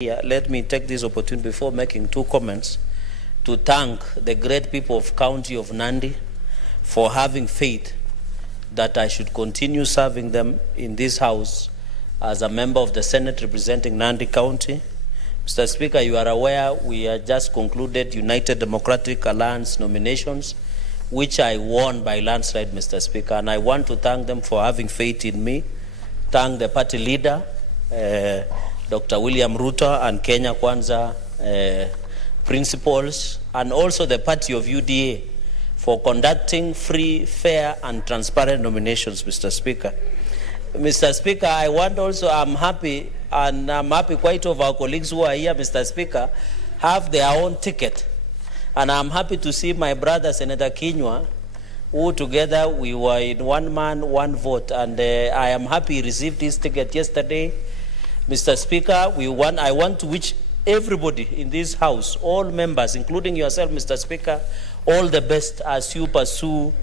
here, let me take this opportunity before making two comments to thank the great people of County of Nandi for having faith that I should continue serving them in this house as a member of the Senate representing Nandi County. Mr. Speaker, you are aware we have just concluded United Democratic Alliance nominations, which I won by landslide, Mr. Speaker, and I want to thank them for having faith in me. Thank the party leader, Dr. William Ruto, and Kenya Kwanza principals, and also the party of UDA for conducting free, fair, and transparent nominations, Mr. Speaker. Mr. Speaker, I'm happy, and I'm happy quite of our colleagues who are here, Mr. Speaker, have their own ticket. And I'm happy to see my brother, Senator Kinyua, who together we were in one man, one vote. And I am happy he received his ticket yesterday. Mr. Speaker, I want to wish everybody in this house, all members, including yourself, Mr. Speaker, all the best as you pursue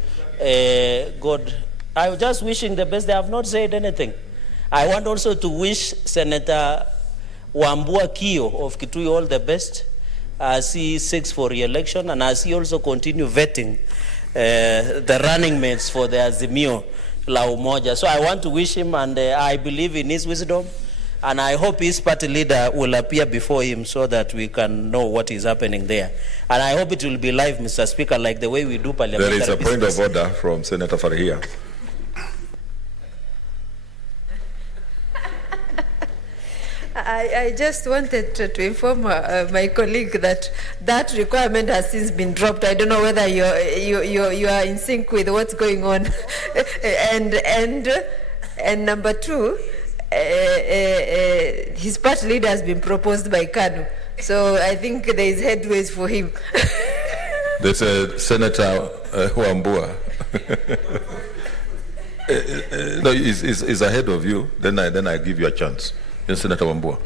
God. I'm just wishing the best. They have not said anything. I want also to wish Senator Wambua Kio of Kitui all the best as he seeks for re-election and as he also continue vetting the running mates for the Azimio La Umoja. So I want to wish him, and I believe in his wisdom, and I hope his party leader will appear before him so that we can know what is happening there. And I hope it will be live, Mr. Speaker, like the way we do parliamentary business. There is a point of order from Senator Farhia. I just wanted to inform my colleague that that requirement has since been dropped. I don't know whether you are in sync with what's going on. and number two, his party leader has been proposed by KANU. So I think there is headways for him. There's a Senator Wambua. No, he's ahead of you. Then I give you a chance. Yes, Senator Wambua.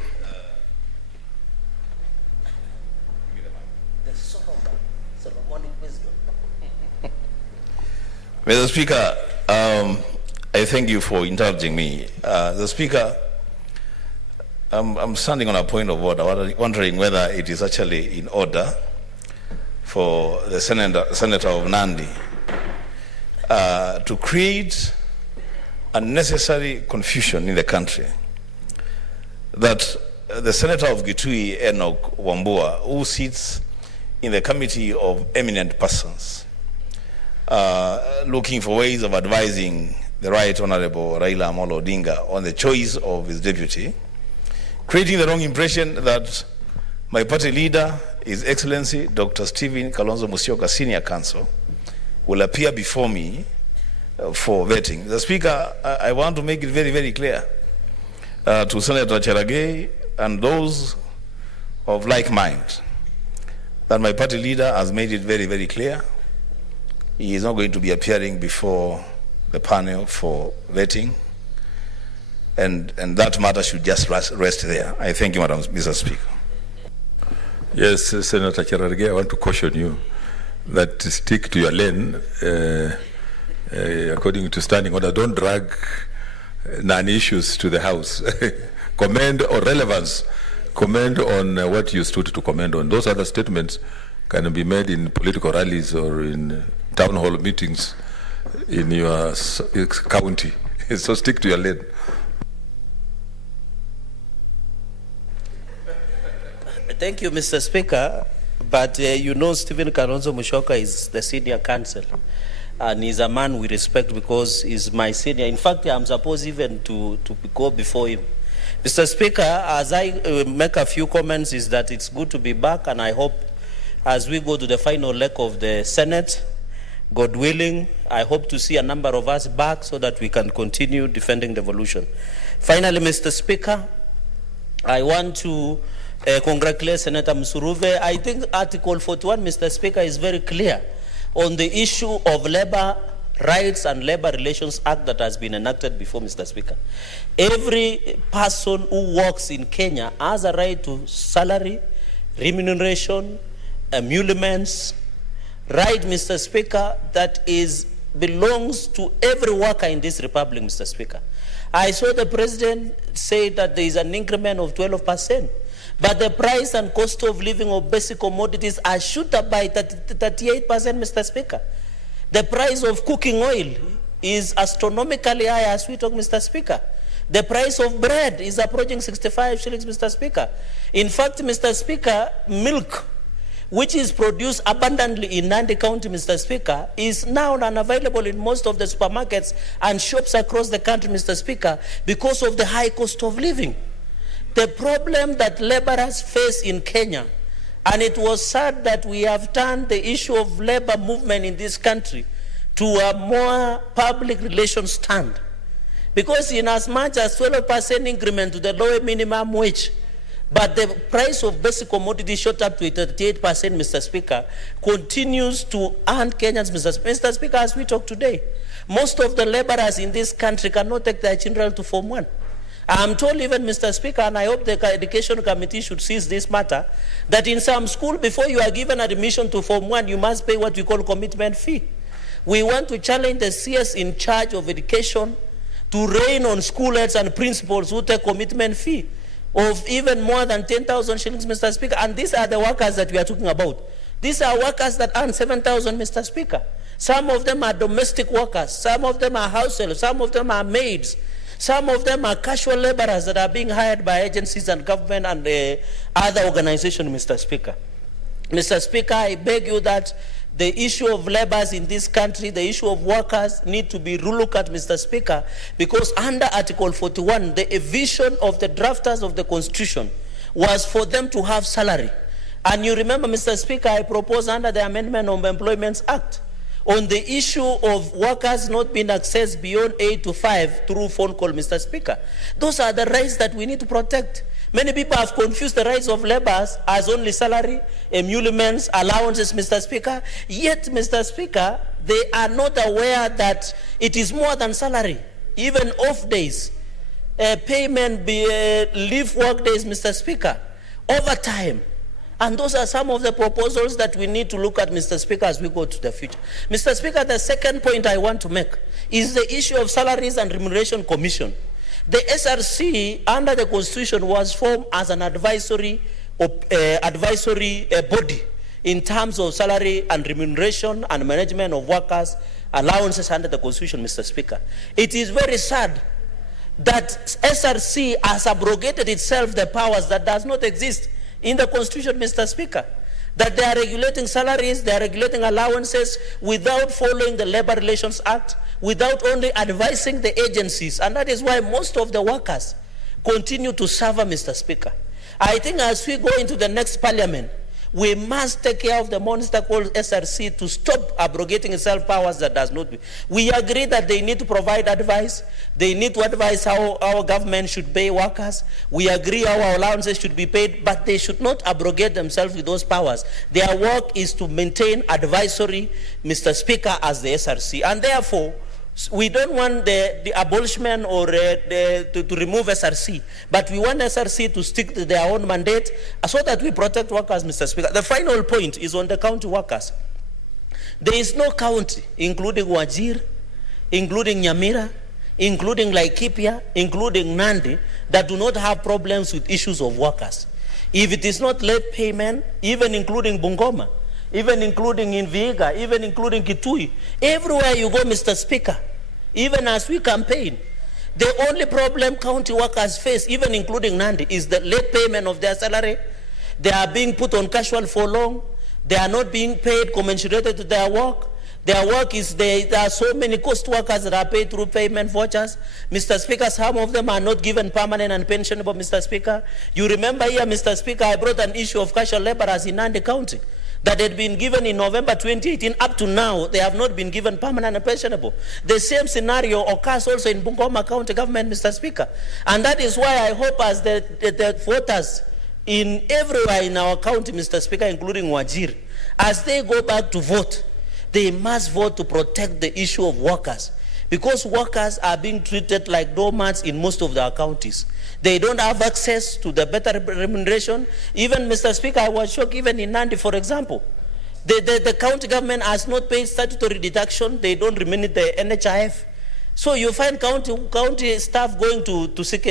Mr. Speaker, I thank you for indulging me. The Speaker, I'm standing on a point of order, wondering whether it is actually in order for the Senator of Nandi to create unnecessary confusion in the country. That the Senator of Kitui, Enoch Wambua, who sits in the committee of eminent persons, looking for ways of advising the Right Honorable Raila Amolo Odinga on the choice of his deputy, creating the wrong impression that my party leader, His Excellency Dr. Stephen Kalonzo Musyoka, Senior Counsel, will appear before me for vetting. The Speaker, I want to make it very, very clear to Senator Cheragay and those of like mind that my party leader has made it very, very clear he is not going to be appearing before the panel for vetting, and that matter should just rest there. I thank you, Madam Mr. Speaker. Yes, Senator Cheragay, I want to caution you that to stick to your lane according to standing order. Don't drag non-issues to the House. Comment on relevance. Comment on what you stood to comment on. Those other statements can be made in political rallies or in town hall meetings in your county. So stick to your lane. Thank you, Mr. Speaker. But you know, Stephen Kalonzo Musyoka is the senior counsel. And he's a man we respect because he's my senior. In fact, I'm supposed even to go before him. Mr. Speaker, as I make a few comments, is that it's good to be back, and I hope as we go to the final leg of the Senate, God willing, I hope to see a number of us back so that we can continue defending the devolution. Finally, Mr. Speaker, I want to congratulate Senator Msuruve. I think Article 41, Mr. Speaker, is very clear on the issue of Labor Rights and Labor Relations Act that has been enacted before, Mr. Speaker. Every person who works in Kenya has a right to salary, remuneration, emoluments, right, Mr. Speaker, that belongs to every worker in this republic, Mr. Speaker. I saw the president say that there is an increment of 12%. But the price and cost of living of basic commodities are shoot up by 38%, Mr. Speaker. The price of cooking oil is astronomically high as we talk, Mr. Speaker. The price of bread is approaching 65 shillings, Mr. Speaker. In fact, Mr. Speaker, milk, which is produced abundantly in Nandi County, Mr. Speaker, is now unavailable in most of the supermarkets and shops across the country, Mr. Speaker, because of the high cost of living. The problem that laborers face in Kenya, and it was sad that we have turned the issue of labor movement in this country to a more public relations stand. Because in as much as 12% increment to the lower minimum wage, but the price of basic commodities shot up to 38%, Mr. Speaker, continues to earn Kenyans, Mr. Speaker, as we talk today. Most of the laborers in this country cannot take their children to Form 1. I'm told even, Mr. Speaker, and I hope the Education Committee should seize this matter, that in some school, before you are given admission to Form 1, you must pay what we call commitment fee. We want to challenge the CS in charge of education to rein on school heads and principals who take commitment fee of even more than 10,000 shillings, Mr. Speaker. And these are the workers that we are talking about. These are workers that earn 7,000, Mr. Speaker. Some of them are domestic workers. Some of them are house helps. Some of them are maids. Some of them are casual laborers that are being hired by agencies and government and other organizations, Mr. Speaker. Mr. Speaker, I beg you that the issue of laborers in this country, the issue of workers need to be relooked at, Mr. Speaker, because under Article 41, the vision of the drafters of the Constitution was for them to have salary. And you remember, Mr. Speaker, I proposed under the Amendment of Employment Act on the issue of workers not being accessed beyond 8 to 5 through phone call, Mr. Speaker. Those are the rights that we need to protect. Many people have confused the rights of laborers as only salary, emoluments, allowances, Mr. Speaker. Yet, Mr. Speaker, they are not aware that it is more than salary. Even off days, payment, leave work days, Mr. Speaker, overtime. And those are some of the proposals that we need to look at, Mr. Speaker, as we go to the future. Mr. Speaker, the second point I want to make is the issue of Salaries and Remuneration Commission. The SRC, under the Constitution, was formed as an advisory body in terms of salary and remuneration and management of workers' allowances under the Constitution, Mr. Speaker. It is very sad that SRC has abrogated itself the powers that does not exist in the Constitution, Mr. Speaker. That they are regulating salaries, they are regulating allowances without following the Labor Relations Act, without only advising the agencies. And that is why most of the workers continue to suffer, Mr. Speaker. I think as we go into the next parliament, we must take care of the monster called SRC to stop abrogating itself powers that does not. We agree that they need to provide advice. They need to advise how our government should pay workers. We agree our allowances should be paid, but they should not abrogate themselves with those powers. Their work is to maintain advisory, Mr. Speaker, as the SRC. And therefore, we don't want the abolishment or to remove SRC, but we want SRC to stick to their own mandate so that we protect workers, Mr. Speaker. The final point is on the county workers. There is no county, including Wajir, including Nyamira, including Laikipia, including Nandi, that do not have problems with issues of workers. If it is not late payment, even including Bungoma, even including in Vihiga, even including Kitui, everywhere you go, Mr. Speaker, even as we campaign, the only problem county workers face, even including Nandi, is the late payment of their salary. They are being put on casual for long. They are not being paid commensurated to their work. Their work is, there are so many cost workers that are paid through payment vouchers. Mr. Speaker, some of them are not given permanent and pensionable, Mr. Speaker. You remember here, Mr. Speaker, I brought an issue of casual laborers in Nandi County that had been given in November 2018. Up to now, they have not been given permanent and pensionable. The same scenario occurs also in Bungoma County government, Mr. Speaker. And that is why I hope as the voters in everywhere in our county, Mr. Speaker, including Wajir, as they go back to vote, they must vote to protect the issue of workers, because workers are being treated like doormats in most of their counties. They don't have access to the better remuneration. Even, Mr. Speaker, I was shocked, even in Nandi, for example, the county government has not paid statutory deduction. They don't remunerate the NHIF. So you find county staff going to seek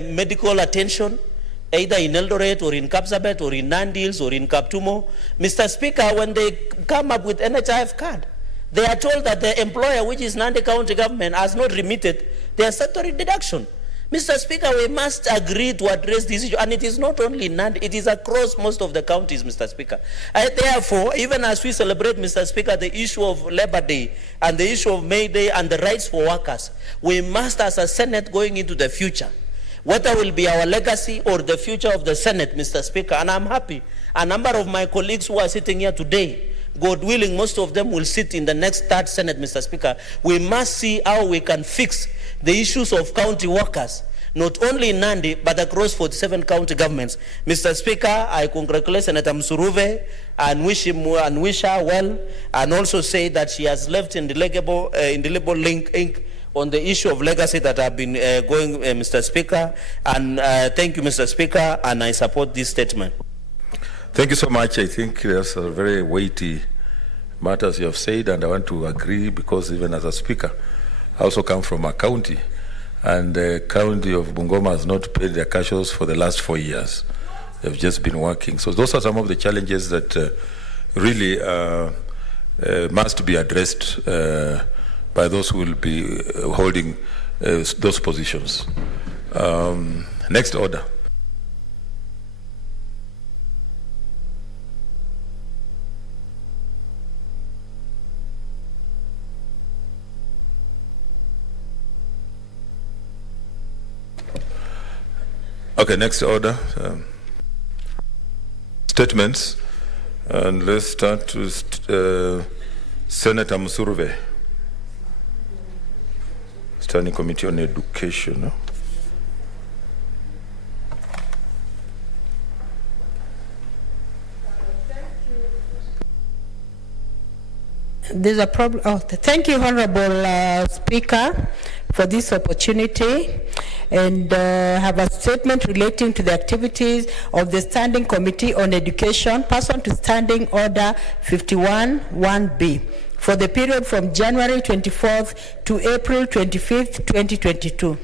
medical attention, either in Eldoret or in Kapsabet or in Nandils or in Kaptumo. Mr. Speaker, when they come up with NHIF card, they are told that the employer, which is Nandi County government, has not remitted their statutory deduction. Mr. Speaker, we must agree to address this issue, and it is not only in Nandi, it is across most of the counties, Mr. Speaker. Therefore, even as we celebrate, Mr. Speaker, the issue of Labor Day and the issue of May Day and the rights for workers, we must, as a Senate going into the future, whether will be our legacy or the future of the Senate, Mr. Speaker, and I'm happy. A number of my colleagues who are sitting here today, God willing, most of them will sit in the next third Senate, Mr. Speaker. We must see how we can fix the issues of county workers, not only in Nandi, but across 47 county governments. Mr. Speaker, I congratulate Senator Msuruve and wish her well, and also say that she has left indelible ink on the issue of legacy that have been going, Mr. Speaker. And thank you, Mr. Speaker, and I support this statement. Thank you so much. I think there's a very weighty matters you have said, and I want to agree, because even as a speaker, I also come from a county, and the county of Bungoma has not paid their casuals for the last 4 years. They've just been working. So those are some of the challenges that really must be addressed by those who will be holding those positions. Next order. Okay, next order. Statements. And let's start with Senator Msuruve, Standing Committee on Education. No? There's a problem. Oh, thank you, Honorable Speaker, for this opportunity, and have a statement relating to the activities of the Standing Committee on Education, pursuant to Standing Order 51-1B, for the period from January 24th to April 25th, 2022.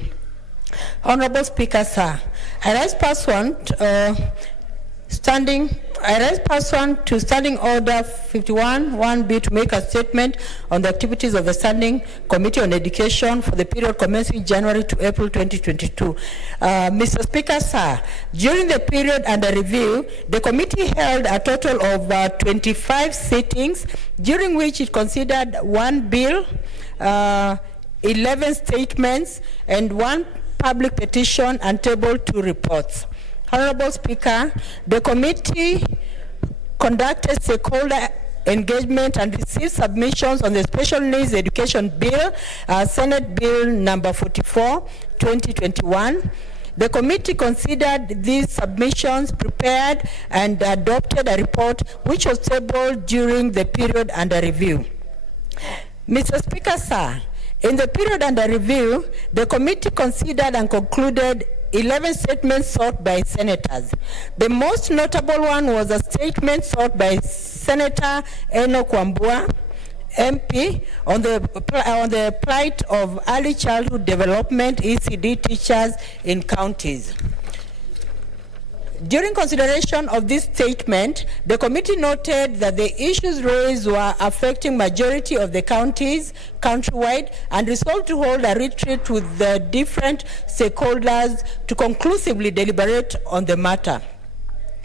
Honorable Speaker, sir, I rise pursuant to Standing Order 51-1B to make a statement on the activities of the Standing Committee on Education for the period commencing January to April 2022. Mr. Speaker, sir, during the period under review, the committee held a total of 25 sittings, during which it considered 1 bill, 11 statements, and 1 public petition, and tabled 2 reports. Honorable Speaker, the committee conducted stakeholder engagement and received submissions on the Special Needs Education Bill, Senate Bill number 44, 2021. The committee considered these submissions, prepared and adopted a report which was tabled during the period under review. Mr. Speaker, sir, in the period under review, the committee considered and concluded 11 statements sought by senators. The most notable one was a statement sought by Senator Enoch Wambua, MP, on the plight of early childhood development ECD teachers in counties. During consideration of this statement, the committee noted that the issues raised were affecting majority of the counties countrywide, and resolved to hold a retreat with the different stakeholders to conclusively deliberate on the matter.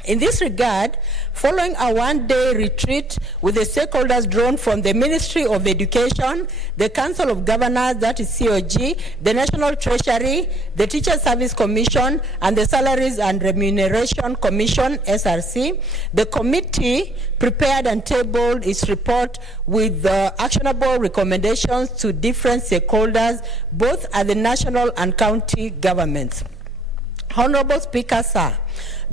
In this regard, following a 1-day retreat with the stakeholders drawn from the Ministry of Education, the Council of Governors, that is COG, the National Treasury, the Teacher Service Commission, and the Salaries and Remuneration Commission, SRC, the committee prepared and tabled its report with actionable recommendations to different stakeholders, both at the national and county governments. Honorable Speaker, sir,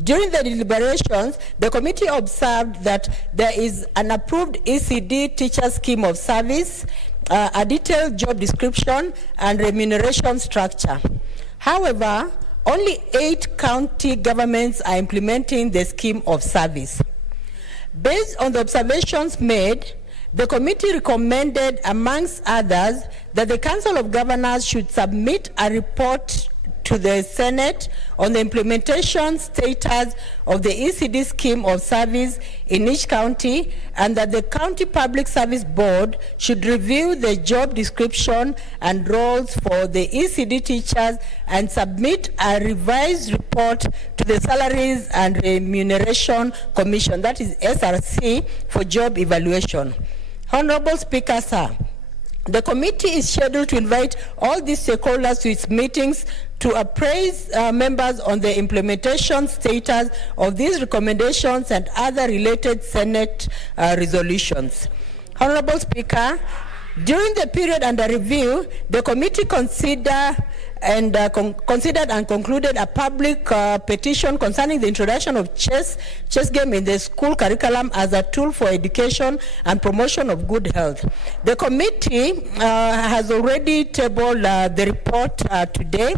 during the deliberations, the committee observed that there is an approved ECD teacher scheme of service, a detailed job description, and remuneration structure. However, only 8 county governments are implementing the scheme of service. Based on the observations made, The committee recommended, amongst others, that the Council of Governors should submit a report to the Senate on the implementation status of the ECD scheme of service in each county, and that the County Public Service Board should review the job description and roles for the ECD teachers and submit a revised report to the Salaries and Remuneration Commission, that is SRC, for job evaluation. Honorable Speaker, sir, the committee is scheduled to invite all these stakeholders to its meetings to appraise members on the implementation status of these recommendations and other related Senate resolutions. Honorable Speaker, during the period under review, the committee considered and concluded a public petition concerning the introduction of chess game in the school curriculum as a tool for education and promotion of good health. The committee has already tabled the report today.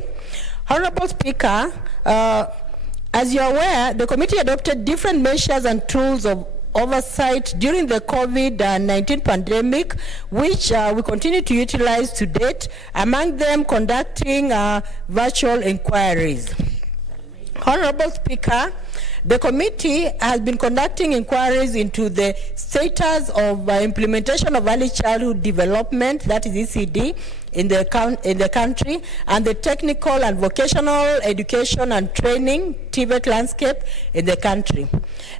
Honorable Speaker, as you are aware, the committee adopted different measures and tools of oversight during the COVID-19 pandemic, which we continue to utilize to date, among them conducting virtual inquiries. Honorable Speaker, the committee has been conducting inquiries into the status of implementation of early childhood development, that is ECD, in the country, and the technical and vocational education and training, TVET landscape, in the country.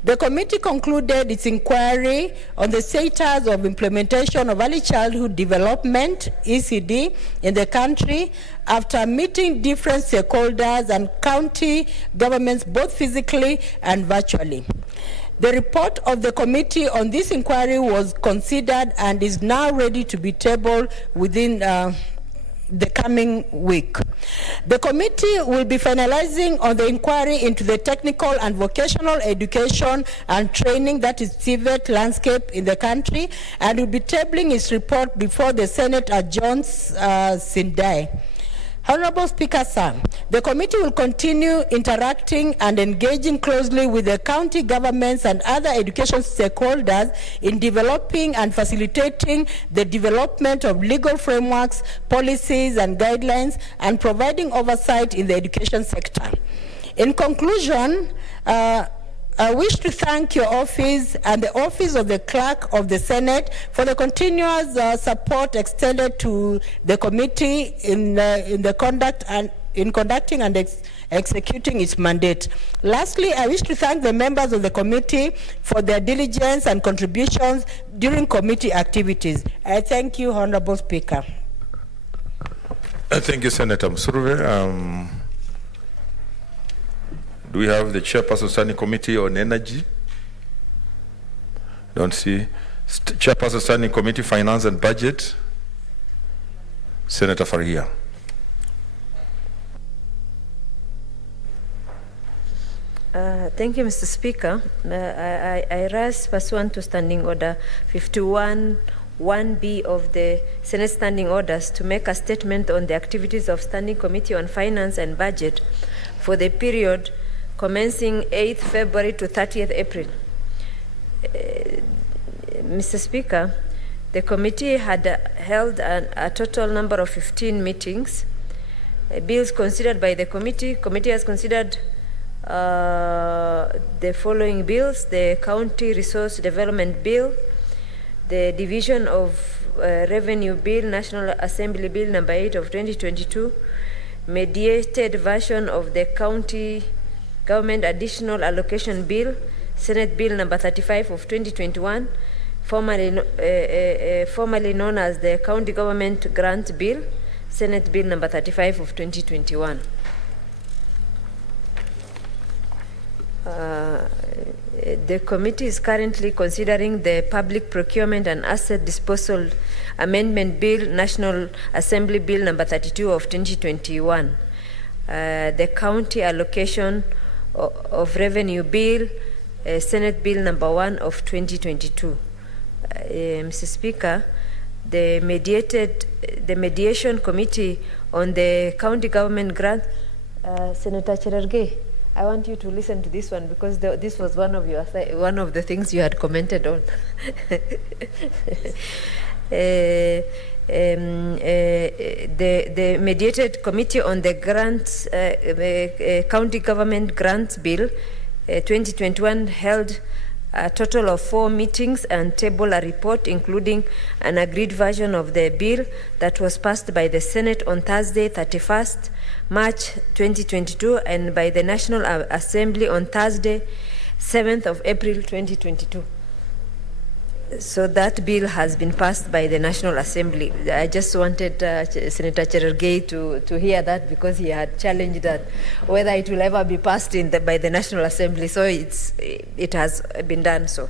The committee concluded its inquiry on the status of implementation of early childhood development, ECD, in the country after meeting different stakeholders and county governments, both physically and virtually. The report of the committee on this inquiry was considered and is now ready to be tabled within the coming week. The committee will be finalizing on the inquiry into the technical and vocational education and training, that is TVET landscape, in the country, and will be tabling its report before the Senate adjourns Sindai. Honorable Speaker, sir, the committee will continue interacting and engaging closely with the county governments and other education stakeholders in developing and facilitating the development of legal frameworks, policies, and guidelines, and providing oversight in the education sector. In conclusion, I wish to thank your office and the office of the Clerk of the Senate for the continuous support extended to the committee in conducting and executing its mandate. Lastly, I wish to thank the members of the committee for their diligence and contributions during committee activities. I thank you, Honorable Speaker. Thank you, Senator Msuruve. Do we have the Chairperson Standing Committee on Energy? Don't see. Chairperson Standing Committee, Finance and Budget, Senator Farhia. Thank you, Mr. Speaker. I rise pursuant to Standing Order 51(1)(b) of the Senate Standing Orders to make a statement on the activities of Standing Committee on Finance and Budget for the period commencing 8th February to 30th April. Mr. Speaker, the committee had held a total number of 15 meetings. Bills considered by the committee. Committee has considered the following bills: the County Resource Development Bill, the Division of Revenue Bill, National Assembly Bill number 8 of 2022, mediated version of the County Government Additional Allocation Bill, Senate Bill number 35 of 2021, formerly known as the County Government Grant Bill, Senate Bill number 35 of 2021. The committee is currently considering the Public Procurement and Asset Disposal Amendment Bill, National Assembly Bill number 32 of 2021, the County Allocation of Revenue Bill, Senate Bill number 1 of 2022. Mr. Speaker, the mediation committee on the county government grant, Senator Cherargei, I want you to listen to this one because this was one of the things you had commented on. The mediated committee on the grants, county government grants bill 2021 held a total of 4 meetings and tabled a report including an agreed version of the bill that was passed by the Senate on Thursday 31st March 2022 and by the National Assembly on Thursday 7th of April 2022. So that bill has been passed by the National Assembly. I just wanted Senator Cherargei to hear that because he had challenged that whether it will ever be passed by the National Assembly. So it has been done so.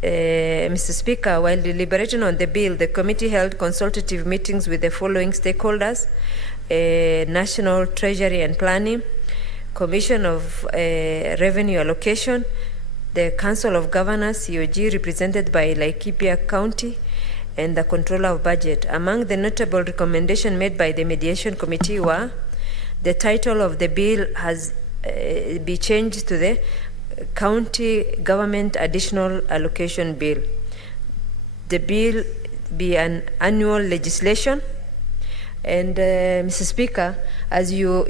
Mr. Speaker, while deliberating on the bill, the committee held consultative meetings with the following stakeholders: National Treasury and Planning, Commission of Revenue Allocation, the Council of Governors, COG, represented by Laikipia County, and the Controller of Budget. Among the notable recommendations made by the Mediation Committee were: the title of the bill has be changed to the County Government Additional Allocation Bill. The bill be an annual legislation. And Mr. Speaker, as you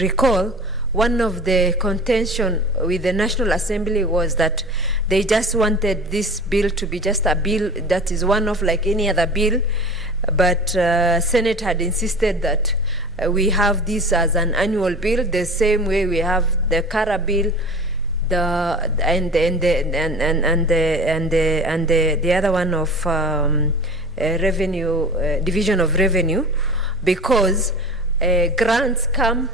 recall, one of the contention with the National Assembly was that they just wanted this bill to be just a bill that is one of like any other bill, but Senate had insisted that we have this as an annual bill, the same way we have the CARA bill, the other one of revenue, division of revenue, because grants come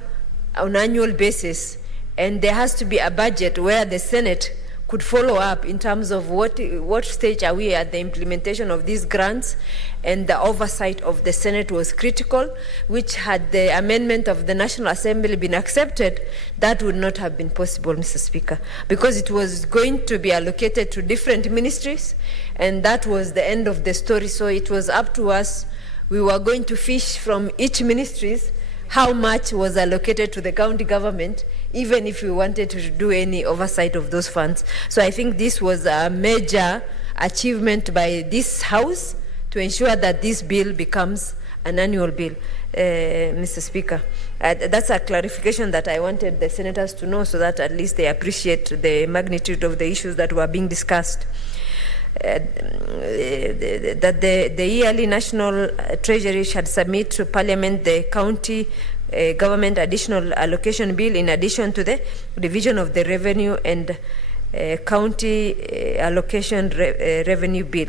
on annual basis, and there has to be a budget where the Senate could follow up in terms of what stage are we at the implementation of these grants, and the oversight of the Senate was critical, which had the amendment of the National Assembly been accepted, that would not have been possible, Mr. Speaker, because it was going to be allocated to different ministries, and that was the end of the story. So it was up to us. We were going to fish from each ministries how much was allocated to the county government, even if we wanted to do any oversight of those funds. So I think this was a major achievement by this House to ensure that this bill becomes an annual bill, Mr. Speaker. That's a clarification that I wanted the senators to know, so that at least they appreciate the magnitude of the issues that were being discussed. That the yearly National Treasury should submit to Parliament the County Government Additional Allocation Bill in addition to the Division of the Revenue and County Allocation Revenue Bill.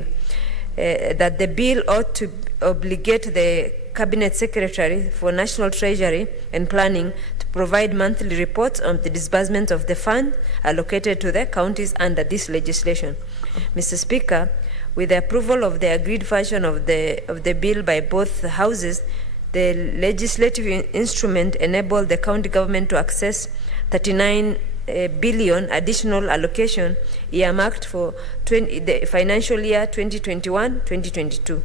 That the bill ought to obligate the Cabinet Secretary for National Treasury and Planning to provide monthly reports on the disbursement of the fund allocated to the counties under this legislation. Mr. Speaker, with the approval of the agreed version of the bill by both houses, the legislative instrument enabled the county government to access 39 billion additional allocation earmarked for the financial year 2021-2022.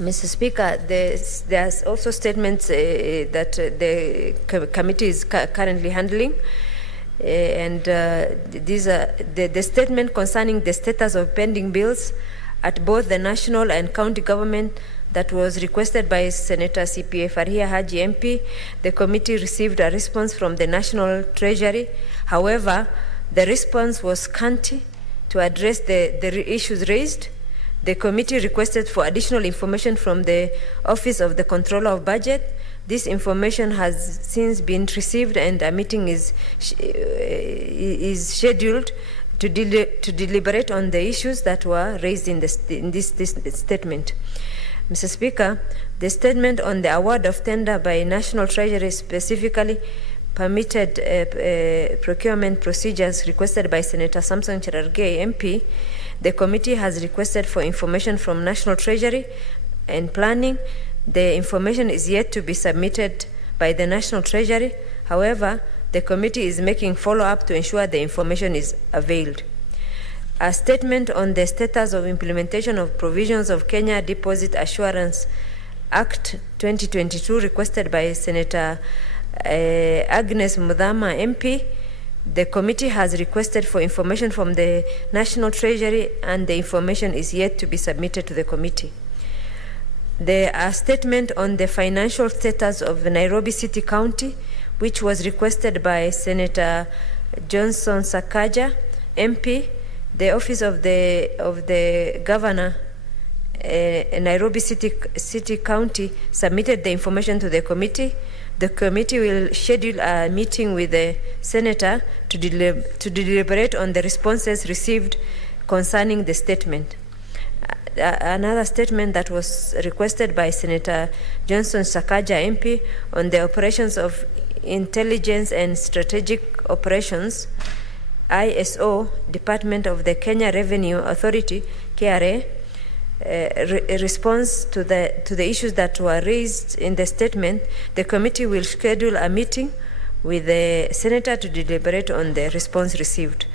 Mr. Speaker, there's also statements that the committee is currently handling, and these are the statement concerning the status of pending bills at both the national and county government that was requested by Senator CPA Farhia Haji MP. The committee received a response from the National Treasury. However, the response was scanty to address the issues raised. The committee requested for additional information from the Office of the Controller of Budget. This information has since been received, and a meeting is scheduled to deliberate on the issues that were raised in this statement. Mr. Speaker, the statement on the award of tender by National Treasury specifically permitted procurement procedures requested by Senator Samson Cherargei MP. The committee has requested for information from National Treasury and Planning. The information is yet to be submitted by the National Treasury. However, the committee is making follow-up to ensure the information is availed. A statement on the status of implementation of provisions of Kenya Deposit Assurance Act 2022 requested by Senator Agnes Mudhama MP. The committee has requested for information from the National Treasury, and the information is yet to be submitted to the committee. The statement on the financial status of the Nairobi City County, which was requested by Senator Johnson Sakaja, MP. The Office of the Governor, Nairobi City County, submitted the information to the committee. The committee will schedule a meeting with the senator to deliberate on the responses received concerning the statement. Another statement that was requested by Senator Johnson Sakaja MP on the operations of Intelligence and Strategic Operations, ISO, Department of the Kenya Revenue Authority, KRA, response to the issues that were raised in the statement. The committee will schedule a meeting with the senator to deliberate on the response received.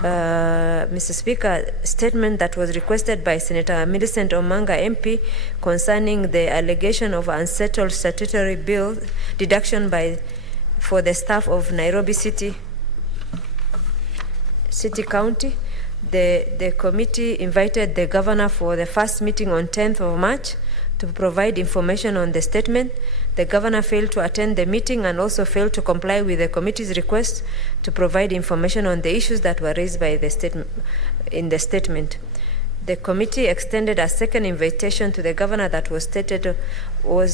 Mr. Speaker, statement that was requested by Senator Millicent Omanga MP concerning the allegation of unsettled statutory bill deduction for the staff of Nairobi City County. The committee invited the governor for the first meeting on 10th of March to provide information on the statement. The governor failed to attend the meeting and also failed to comply with the committee's request to provide information on the issues that were raised by the statement. The committee extended a second invitation to the governor that was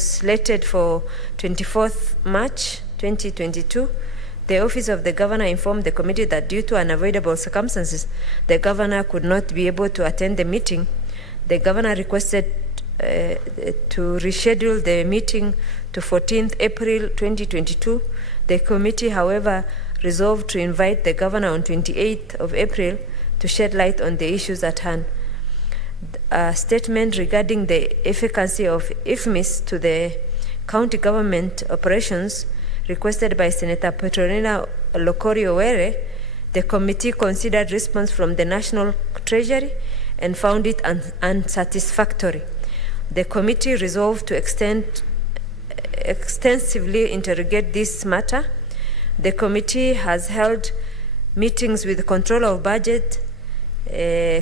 slated for 24th March 2022. The Office of the Governor informed the committee that due to unavoidable circumstances, the governor could not be able to attend the meeting. The governor requested to reschedule the meeting to 14th April 2022. The committee, however, resolved to invite the governor on 28th of April to shed light on the issues at hand. A statement regarding the efficacy of IFMIS to the county government operations requested by Senator Petronila Lokori-Owere, the committee considered response from the National Treasury and found it unsatisfactory. The committee resolved to extensively interrogate this matter. The committee has held meetings with the Controller of Budget,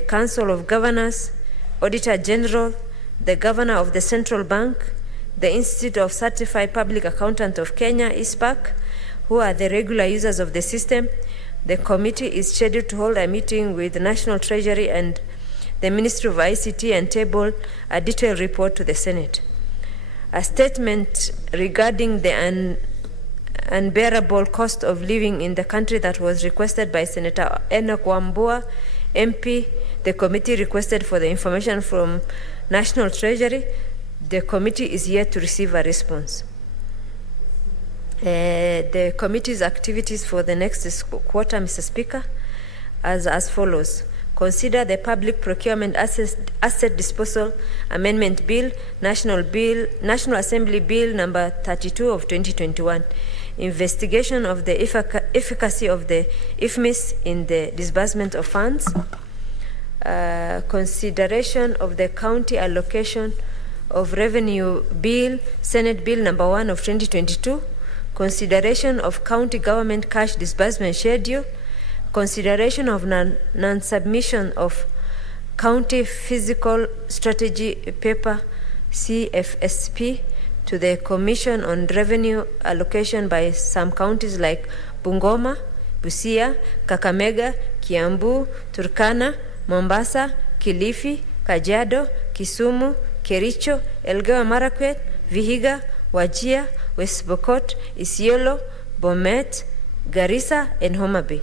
Council of Governors, Auditor General, the Governor of the Central Bank, the Institute of Certified Public Accountant of Kenya, ISPAC, who are the regular users of the system. The committee is scheduled to hold a meeting with the National Treasury and the Ministry of ICT and table a detailed report to the Senate. A statement regarding the unbearable cost of living in the country that was requested by Senator Enoch Wambua, MP. The committee requested for the information from National Treasury. The committee is yet to receive a response. The committee's activities for the next quarter, Mr. Speaker, as follows. Consider the Public Procurement Asset Disposal Amendment Bill, National Assembly Bill number 32 of 2021. Investigation of the efficacy of the IFMIS in the disbursement of funds. Consideration of the county allocation of revenue bill, Senate Bill number 1 of 2022, consideration of county government cash disbursement schedule, consideration of non-submission of county physical strategy paper, CFSP, to the Commission on Revenue Allocation by some counties like Bungoma, Busia, Kakamega, Kiambu, Turkana, Mombasa, Kilifi, Kajiado, Kisumu, Kericho, Elgeyo Marakwet, Vihiga, Wajir, West Pokot, Isiolo, Bomet, Garissa, and Homa Bay.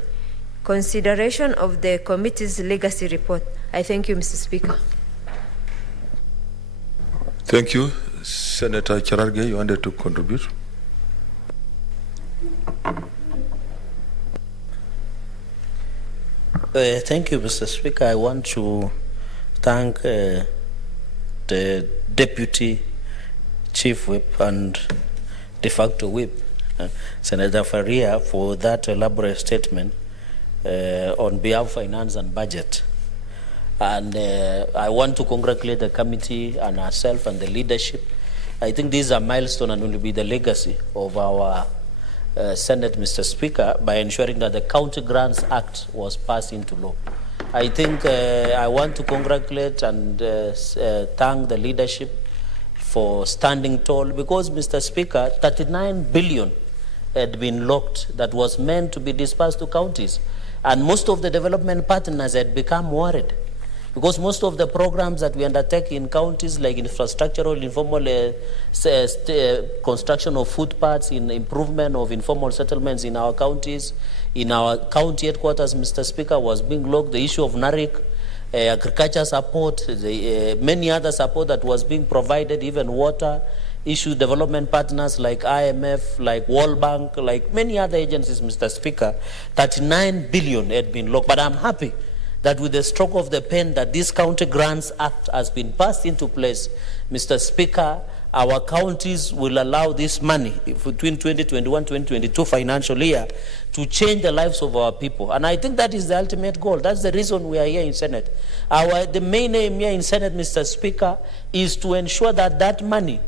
Consideration of the committee's legacy report. I thank you, Mr. Speaker. Thank you. Senator Cherargei, you wanted to contribute? Thank you, Mr. Speaker. I want to thank the Deputy Chief Whip and de facto Whip, Senator Faria, for that elaborate statement on behalf of Finance and Budget. And I want to congratulate the committee and ourselves and the leadership. I think this is a milestone and will be the legacy of our Senate, Mr. Speaker, by ensuring that the County Grants Act was passed into law. I think I want to congratulate and thank the leadership for standing tall, because, Mr. Speaker, 39 billion had been locked that was meant to be dispersed to counties. And most of the development partners had become worried, because most of the programs that we undertake in counties, like infrastructural, informal construction of footpaths, in improvement of informal settlements in our counties, in our county headquarters, Mr. Speaker, was being locked. The issue of NARIC, agriculture support, many other support that was being provided, even water, issue development partners like IMF, like World Bank, like many other agencies, Mr. Speaker, 39 billion had been locked. But I'm happy that with the stroke of the pen that this County Grants Act has been passed into place, Mr. Speaker, our counties will allow this money between 2021-2022 financial year to change the lives of our people. And I think that is the ultimate goal. That's the reason we are here in Senate. The main aim here in Senate, Mr. Speaker, is to ensure that that money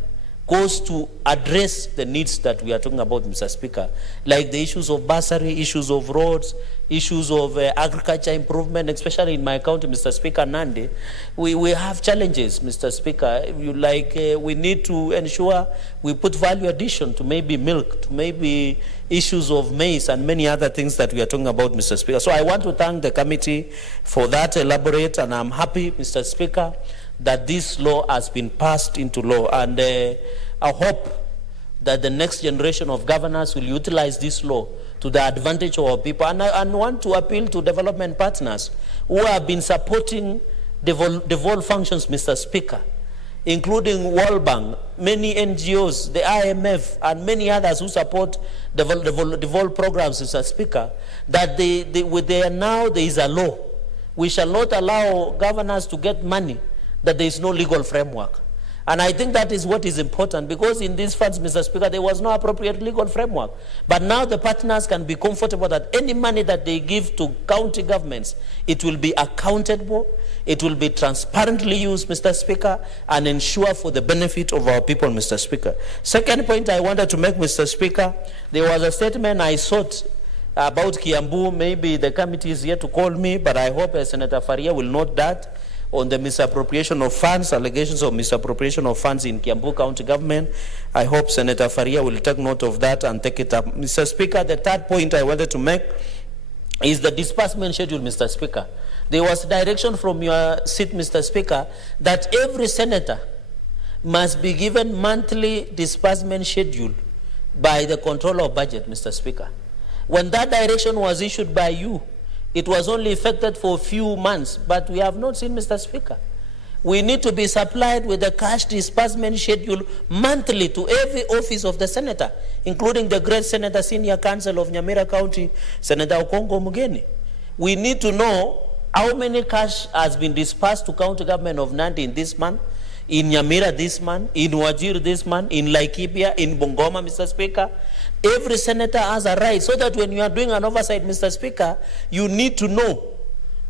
goes to address the needs that we are talking about, Mr. Speaker, like the issues of bursary, issues of roads, issues of agriculture improvement, especially in my county, Mr. Speaker, Nandi. We have challenges, Mr. Speaker. We need to ensure we put value addition to maybe milk, to maybe issues of maize and many other things that we are talking about, Mr. Speaker. So I want to thank the committee for that elaborate, and I'm happy, Mr. Speaker, that this law has been passed into law. And I hope that the next generation of governors will utilize this law to the advantage of our people. And I want to appeal to development partners who have been supporting devolved functions, Mr. Speaker, including World Bank, many NGOs, the IMF, and many others who support devolved programs, Mr. Speaker, that now there is a law. We shall not allow governors to get money that there is no legal framework. And I think that is what is important, because in these funds, Mr. Speaker, there was no appropriate legal framework. But now the partners can be comfortable that any money that they give to county governments, it will be accountable, it will be transparently used, Mr. Speaker, and ensure for the benefit of our people, Mr. Speaker. Second point I wanted to make, Mr. Speaker, there was a statement I sought about Kiambu. Maybe the committee is here to call me, but I hope Senator Faria will note that, on the misappropriation of funds, allegations of misappropriation of funds in Kiambu County government. I hope Senator Faria will take note of that and take it up. Mr. Speaker, the third point I wanted to make is the disbursement schedule, Mr. Speaker. There was direction from your seat, Mr. Speaker, that every senator must be given monthly disbursement schedule by the Controller of Budget, Mr. Speaker. When that direction was issued by you, it was only effected for a few months, but we have not seen, Mr. Speaker. We need to be supplied with a cash disbursement schedule monthly to every office of the senator, including the great Senator Senior Counsel of Nyamira County, Senator Okongo Mugeni. We need to know how many cash has been disbursed to county government of Nandi in this month, in Nyamira this month, in Wajir this month, in Laikipia, in Bungoma, Mr. Speaker. Every senator has a right, so that when you are doing an oversight, Mr. Speaker, you need to know,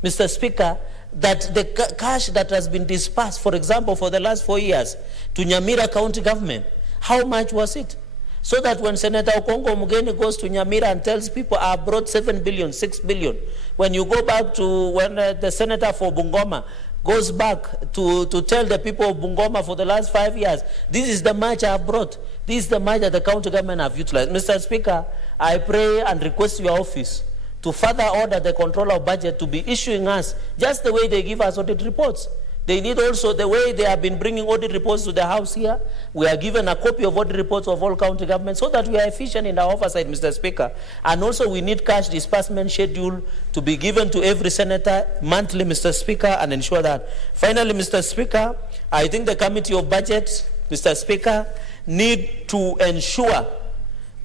Mr. Speaker, that the cash that has been disbursed, for example, for the last 4 years to Nyamira County government, how much was it? So that when Senator Okongo Mugeni goes to Nyamira and tells people, I brought 7 billion, 6 billion, when you go back to when the senator for Bungoma goes back to tell the people of Bungoma for the last 5 years, this is the much I have brought. This is the much that the county government have utilized. Mr. Speaker, I pray and request your office to further order the Controller of Budget to be issuing us just the way they give us audit reports. They need also the way they have been bringing audit reports to the House here. We are given a copy of audit reports of all county governments so that we are efficient in our oversight, Mr. Speaker. And also we need cash disbursement schedule to be given to every senator monthly, Mr. Speaker, and ensure that. Finally, Mr. Speaker, I think the Committee of Budget, Mr. Speaker, need to ensure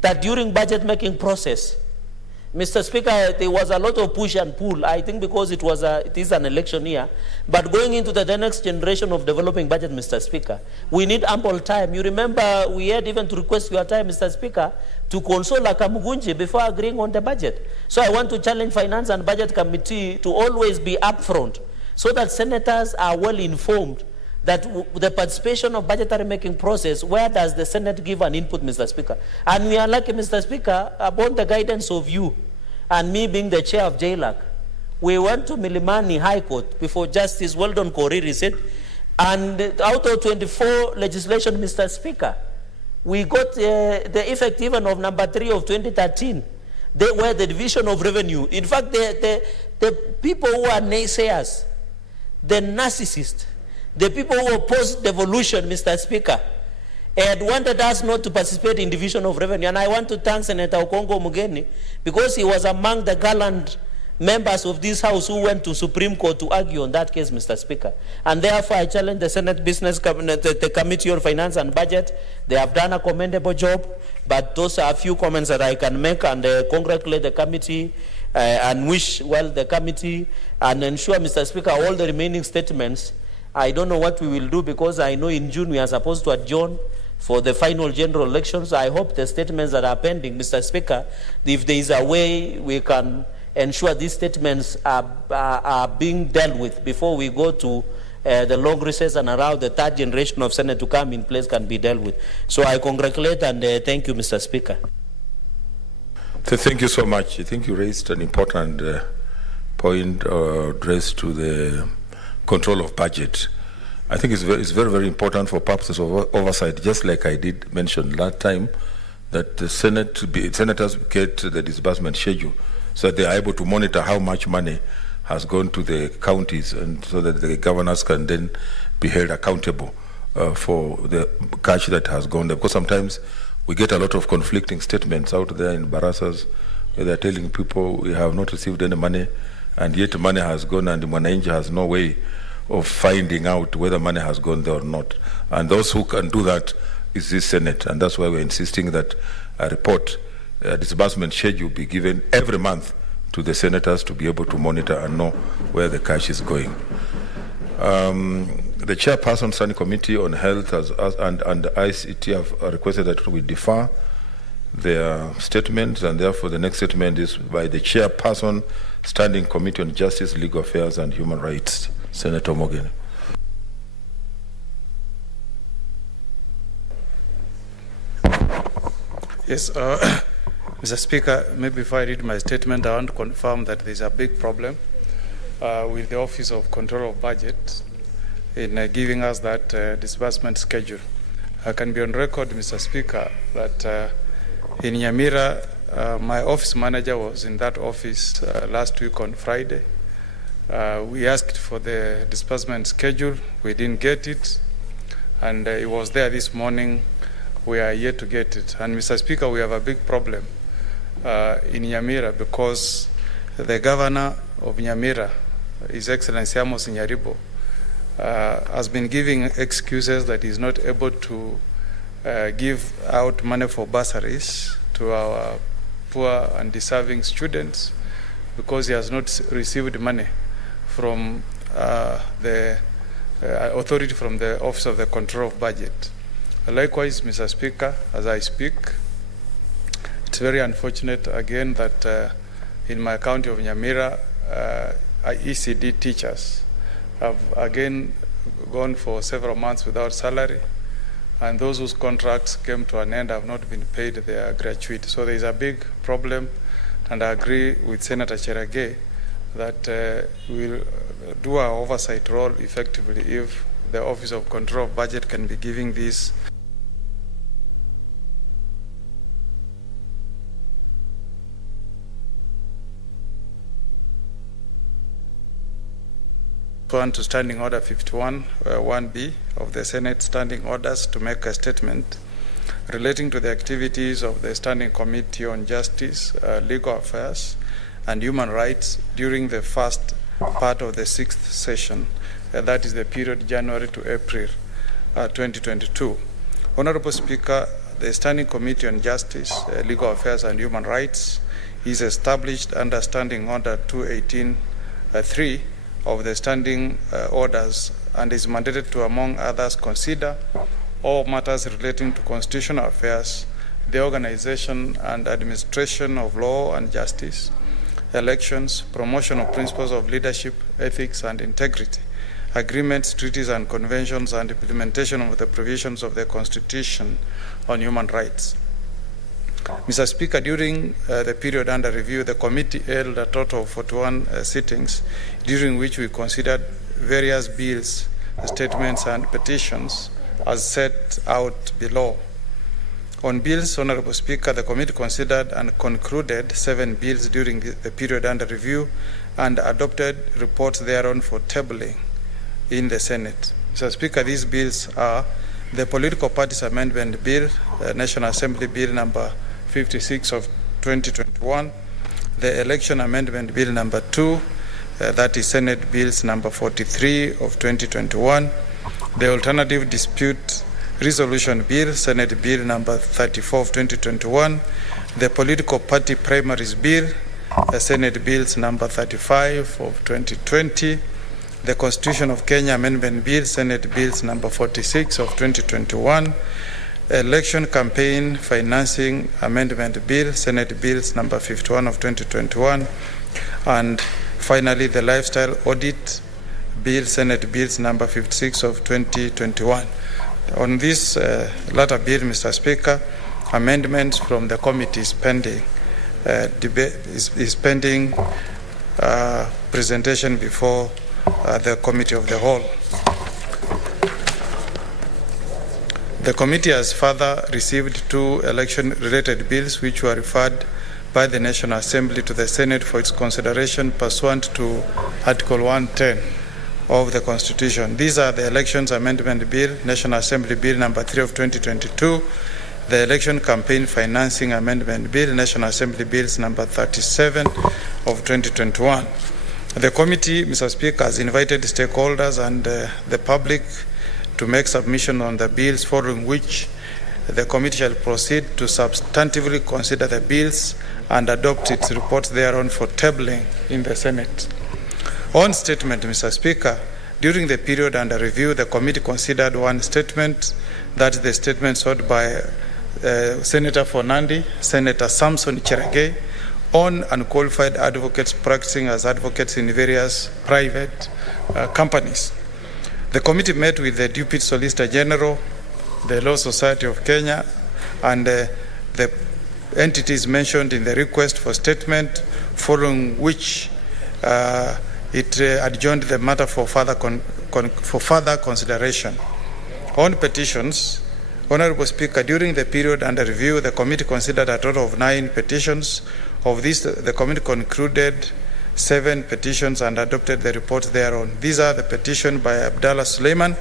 that during budget making process, Mr. Speaker, there was a lot of push and pull, I think because it is an election year. But going into the next generation of developing budget, Mr. Speaker, we need ample time. You remember we had even to request your time, Mr. Speaker, to console Kamugunji before agreeing on the budget. So I want to challenge Finance and Budget Committee to always be upfront so that senators are well informed that the participation of budgetary making process, where does the Senate give an input, Mr. Speaker? And we are lucky, Mr. Speaker, upon the guidance of you and me being the chair of JLAC, we went to Milimani High Court before Justice Weldon Koriri said, and out of 24 legislation, Mr. Speaker, we got the effect even of number 3 of 2013. They were the division of revenue. In fact, the people who are naysayers, the narcissists, the people who oppose devolution, Mr. Speaker, had wanted us not to participate in division of revenue. And I want to thank Senator Okongo Mugeni, because he was among the gallant members of this House who went to Supreme Court to argue on that case, Mr. Speaker. And therefore, I challenge the Senate Business Cabinet, the Committee on Finance and Budget. They have done a commendable job, but those are a few comments that I can make, and congratulate the committee and wish well the committee, and ensure, Mr. Speaker, all the remaining statements. I don't know what we will do, because I know in June we are supposed to adjourn for the final general elections. I hope the statements that are pending, Mr. Speaker, if there is a way we can ensure these statements are being dealt with before we go to the long recess and allow the third generation of Senate to come in place, can be dealt with. So I congratulate and thank you, Mr. Speaker. Thank you so much. I think you raised an important point addressed to the control of budget. I think it's very, very important for purposes of oversight, just like I did mention last time, that the senators get the disbursement schedule so that they are able to monitor how much money has gone to the counties, and so that the governors can then be held accountable for the cash that has gone there. Because sometimes we get a lot of conflicting statements out there in Barasas, where they're telling people we have not received any money, and yet money has gone, and the Mwananchi has no way of finding out whether money has gone there or not. And those who can do that is this Senate, and that's why we're insisting that a report, a disbursement schedule, be given every month to the senators to be able to monitor and know where the cash is going. The chairperson standing committee on health and ICT have requested that we defer their statements, and therefore the next statement is by the chairperson standing committee on justice, legal affairs and human rights, Senator Mugeni. Yes, Mr. Speaker, maybe before I read my statement, I want to confirm that there's a big problem with the Office of Control of Budget in giving us that disbursement schedule. I can be on record, Mr. Speaker, that in Nyamira, my office manager was in that office last week on Friday. We asked for the disbursement schedule. We didn't get it, and it was there this morning. We are yet to get it. And Mr. Speaker, we have a big problem in Nyamira, because the governor of Nyamira, His Excellency Amos Nyaribo, has been giving excuses that he's not able to give out money for bursaries to our poor and deserving students, because he has not received money from the authority from the Office of the Control of Budget. Likewise, Mr. Speaker, as I speak, it's very unfortunate again that in my county of Nyamira, ECD teachers have again gone for several months without salary, and those whose contracts came to an end have not been paid their gratuity. So there is a big problem, and I agree with Senator Cherage that we'll do our oversight role effectively if the Office of Control of Budget can be giving these to Standing Order 51, 1B of the Senate Standing Orders to make a statement relating to the activities of the Standing Committee on Justice, Legal Affairs and Human Rights during the first part of the 6th session, that is the period January to April 2022. Honorable Speaker, the Standing Committee on Justice, Legal Affairs and Human Rights is established under Standing Order 218-3 of the Standing Orders, and is mandated to, among others, consider all matters relating to constitutional affairs, the organization and administration of law and justice, elections, promotion of principles of leadership, ethics and integrity, agreements, treaties, and conventions, and implementation of the provisions of the Constitution on human rights. Mr. Speaker, during the period under review, the committee held a total of 41 sittings, during which we considered various bills, statements, and petitions as set out below. On bills, Honorable Speaker, the committee considered and concluded 7 bills during the period under review and adopted reports thereon for tabling in the Senate. Mr. Speaker, these bills are the Political Parties Amendment Bill, National Assembly Bill number 56 of 2021, the Election Amendment Bill number 2, that is Senate Bills number 43 of 2021, the Alternative Dispute Resolution Bill, Senate Bill number 34 of 2021, the Political Party Primaries Bill, Senate Bills number 35 of 2020, the Constitution of Kenya Amendment Bill, Senate Bills number 46 of 2021, Election Campaign Financing Amendment Bill, Senate Bills number 51 of 2021, and finally the Lifestyle Audit Bill, Senate Bills number 56 of 2021. On this latter bill, Mr. Speaker, amendments from the committee is pending, presentation before the Committee of the Whole. The committee has further received 2 election-related bills which were referred by the National Assembly to the Senate for its consideration pursuant to Article 110 of the Constitution. These are the Elections Amendment Bill, National Assembly Bill number 3 of 2022, the Election Campaign Financing Amendment Bill, National Assembly Bills number 37 of 2021. The committee, Mr. Speaker, has invited stakeholders and the public to make submission on the bills, following which the committee shall proceed to substantively consider the bills and adopt its reports thereon for tabling in the Senate. On statement, Mr. Speaker, during the period under review, the committee considered 1 statement, that is the statement sought by Senator Fonandi, Senator Samson Cherage, on unqualified advocates practicing as advocates in various private companies. The committee met with the Deputy Solicitor General, the Law Society of Kenya, and the entities mentioned in the request for statement, following which it adjourned the matter for further consideration. On petitions, Honorable Speaker, during the period under review, the committee considered a total of 9 petitions. Of these, the committee concluded 7 petitions and adopted the report thereon. These are the petition by Abdallah Suleiman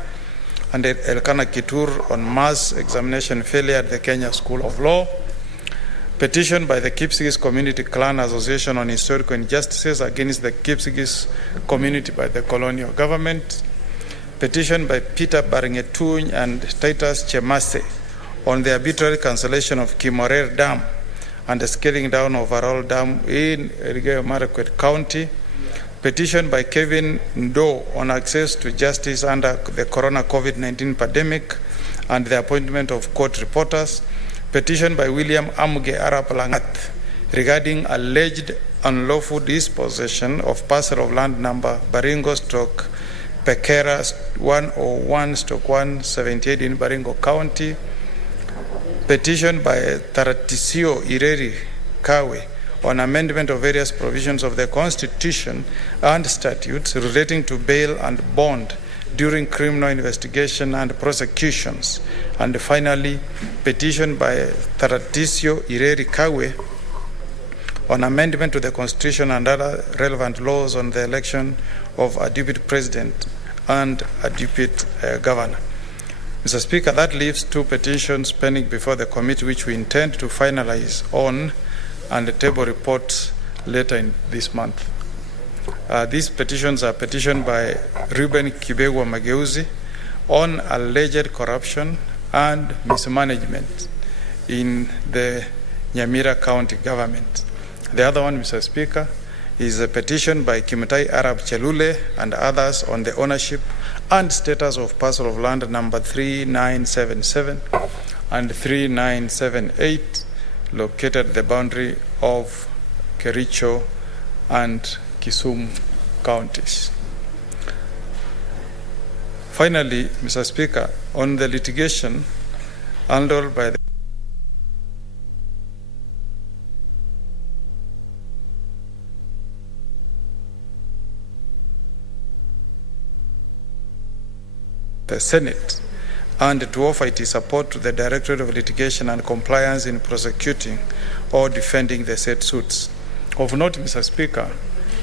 and Elkana Kitur on mass examination failure at the Kenya School of Law, petition by the Kipsigis Community Clan Association on historical injustices against the Kipsigis community by the colonial government, petition by Peter Baringetuny and Titus Chemase on the arbitrary cancellation of Kimorer Dam and the scaling down of Arol Dam in Elgeyo Marakwet County, petition by Kevin Ndo on access to justice under the corona COVID-19 pandemic and the appointment of court reporters, petition by William Amuge Arap Langat regarding alleged unlawful dispossession of parcel of land number Baringo/Pekera 101/178 in Baringo County, petition by Taratisio Ireri Kawe on amendment of various provisions of the Constitution and statutes relating to bail and bond during criminal investigation and prosecutions. And finally, petition by Taratisio Ireri Kawe on amendment to the Constitution and other relevant laws on the election of a deputy president and a deputy governor. Mr. Speaker, that leaves 2 petitions pending before the committee, which we intend to finalize on and table reports later in this month. These petitions are petitioned by Reuben Kibegwa Mageuzi on alleged corruption and mismanagement in the Nyamira County government. The other one, Mr. Speaker, is a petition by Kimutai Arab Chelule and others on the ownership and status of parcel of land number 3977 and 3978 located at the boundary of Kericho and Kisumu counties. Finally, Mr. Speaker, on the litigation handled by the Senate and to offer its support to the Directorate of Litigation and Compliance in prosecuting or defending the said suits. Of note, Mr. Speaker,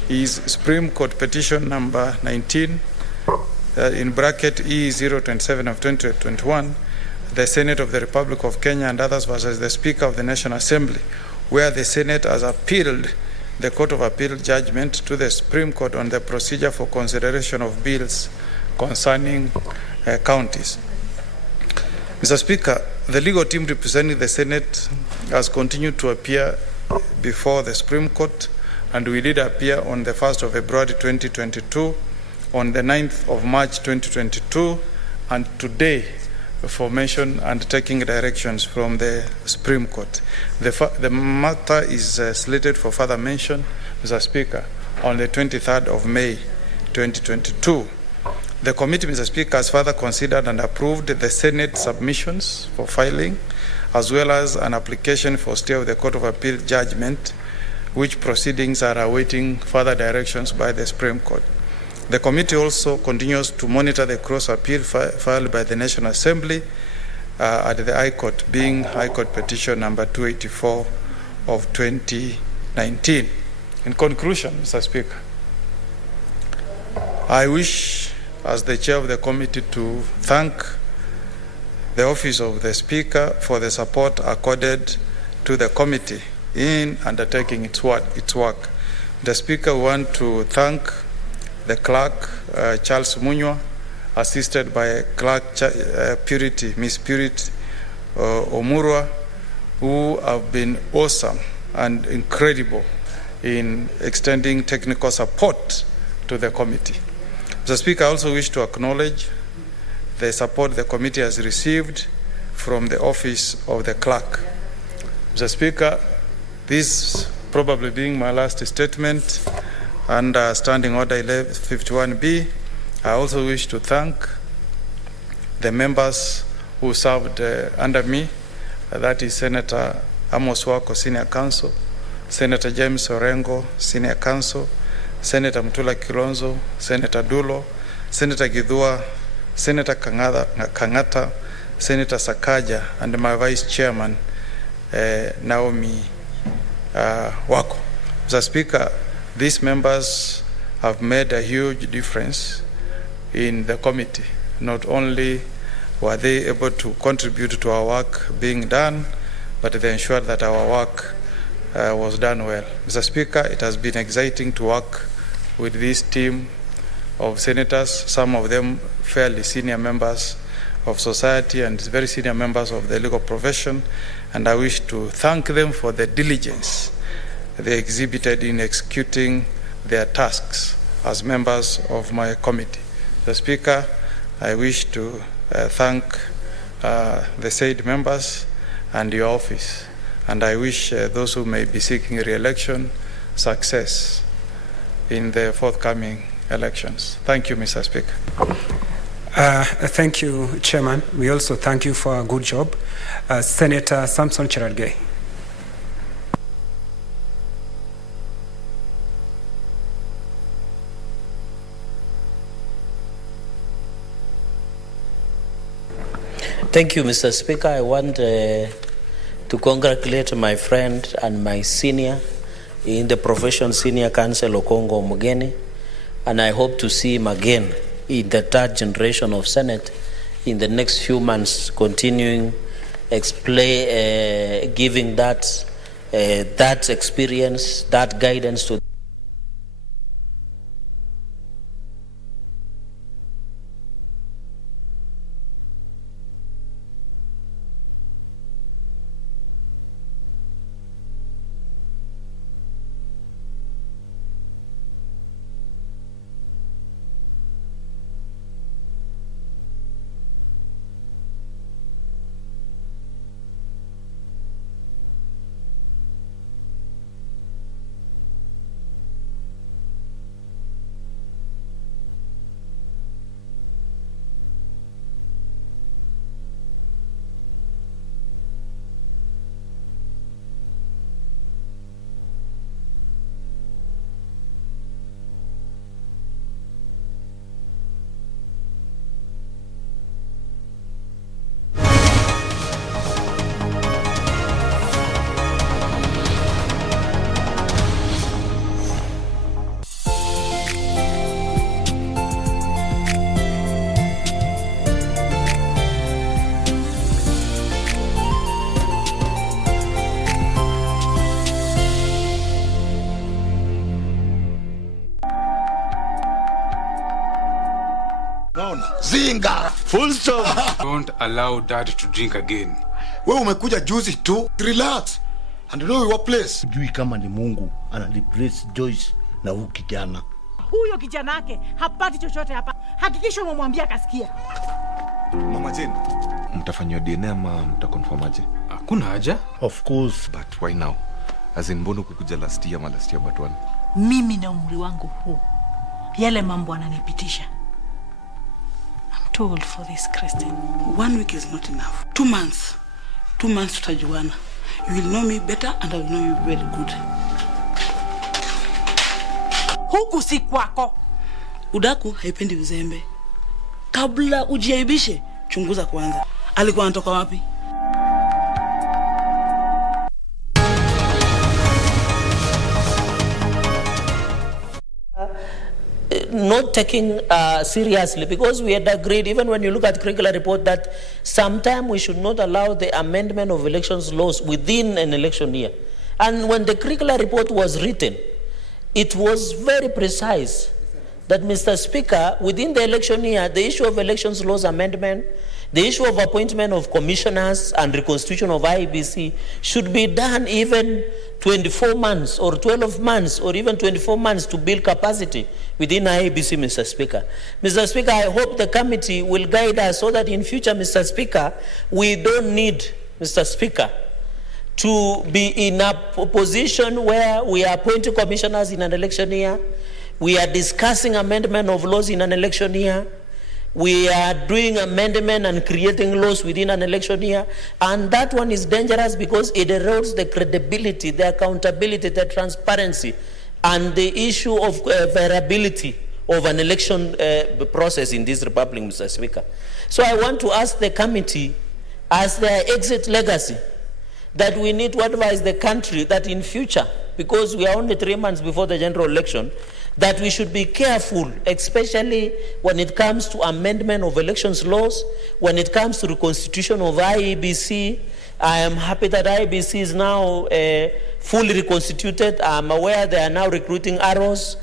is Supreme Court petition number 19 in bracket E027 of 2021, the Senate of the Republic of Kenya and others versus the Speaker of the National Assembly, where the Senate has appealed the Court of Appeal judgment to the Supreme Court on the procedure for consideration of bills concerning counties. Mr. Speaker, the legal team representing the Senate has continued to appear before the Supreme Court, and we did appear on the 1st of February 2022, on the 9th of March 2022, and today for mention and taking directions from the Supreme Court. The matter is slated for further mention, Mr. Speaker, on the 23rd of May 2022. The committee, Mr. Speaker, has further considered and approved the Senate submissions for filing, as well as an application for stay of the Court of Appeal judgment, which proceedings are awaiting further directions by the Supreme Court. The committee also continues to monitor the cross appeal filed by the National Assembly at the High Court, being High Court petition number 284 of 2019. In conclusion, Mr. Speaker, I wish, as the chair of the committee, to thank the office of the Speaker for the support accorded to the committee in undertaking its work. The Speaker want to thank the clerk, Charles Munywa, assisted by clerk Miss Purity Omurwa, who have been awesome and incredible in extending technical support to the committee. Mr. Speaker, I also wish to acknowledge the support the committee has received from the office of the clerk. Mr. Speaker, this probably being my last statement under Standing Order 1151B, I also wish to thank the members who served under me, that is Senator Amos Wako, Senior Counsel, Senator James Orengo, Senior Counsel, Senator Mutula Kilonzo, Senator Dulo, Senator Gidhua, Senator Kangata, Senator Sakaja, and my Vice Chairman, Naomi Wako. Mr. Speaker, these members have made a huge difference in the committee. Not only were they able to contribute to our work being done, but they ensured that our work was done well. Mr. Speaker, it has been exciting to work with this team of senators, some of them fairly senior members of society and very senior members of the legal profession, and I wish to thank them for the diligence they exhibited in executing their tasks as members of my committee. The Speaker, I wish to thank the said members and your office, and I wish those who may be seeking re-election success in the forthcoming elections. Thank you, Mr. Speaker. Thank you, Chairman. We also thank you for a good job. Senator Samson Cherargei. Thank you, Mr. Speaker. I want to congratulate my friend and my senior in the profession, Senior Counsel Okongo Omugeni, and I hope to see him again in the third generation of Senate in the next few months, continuing giving that experience, that guidance to Zinga. Full stop. Don't allow dad to drink again. Wewe umekuja juzi tu. Relax. And know your place. Sijui kama ni Mungu ana replace Joyce na huyu kijana. Huyo kijana yake hapati chochote hapa. Hakikisha umemwambia kasikia. Mama Jane, mtafanywa DNA ama mtaconfirm aje? Hakuna haja. Of course, but why now? As in mbona kukuja last year but one? Mimi na umri wangu huu, yale mambo ananipitisha. I'm too old for this, Christine. 1 week is not enough. 2 months. 2 months tutajuana. You will know me better and I will know you very good. Huku si kwako. Udaku haipendi uzembe. Kabla ujiaibishe, chunguza kwanza. Alikuwa anatoka wapi? Not taking seriously, because we had agreed, even when you look at curricular report, that sometime we should not allow the amendment of elections laws within an election year. And when the curricular report was written, it was very precise that, Mr. Speaker, within the election year, the issue of elections laws amendment, the issue of appointment of commissioners and reconstitution of IEBC should be done even 24 months or 12 months or even 24 months to build capacity within IEBC, Mr. Speaker. Mr. Speaker, I hope the committee will guide us so that in future, Mr. Speaker, we don't need, Mr. Speaker, to be in a position where we are appointing commissioners in an election year, we are discussing amendment of laws in an election year, we are doing amendment and creating laws within an election year, and that one is dangerous because it erodes the credibility, the accountability, the transparency, and the issue of variability of an election process in this republic, Mr. Speaker. So I want to ask the committee, as their exit legacy, that we need to advise the country that in future, because we are only 3 months before the general election, that we should be careful, especially when it comes to amendment of elections laws, when it comes to the constitution of IEBC. I am happy that IEBC is now fully reconstituted. I'm aware they are now recruiting ROs,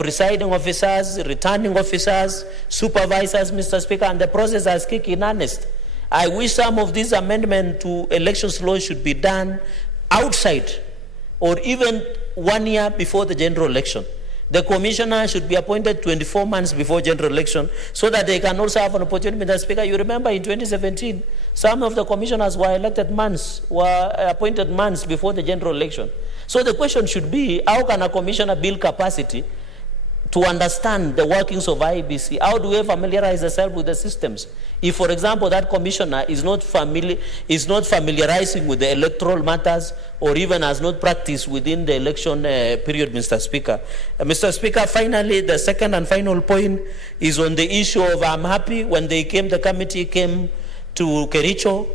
presiding officers, returning officers, supervisors, Mr. Speaker, and the process has kicked in earnest. I wish some of these amendments to elections laws should be done outside or even 1 year before the general election. The commissioner should be appointed 24 months before general election so that they can also have an opportunity. Mr. Speaker, you remember in 2017, some of the commissioners were appointed months before the general election. So the question should be, how can a commissioner build capacity to understand the workings of IEBC? How do we familiarize ourselves with the systems? If, for example, that commissioner is not familiarizing with the electoral matters or even has not practiced within the election period, Mr. Speaker. Mr. Speaker, finally, the second and final point is on the issue of, I'm happy when the committee came to Kericho.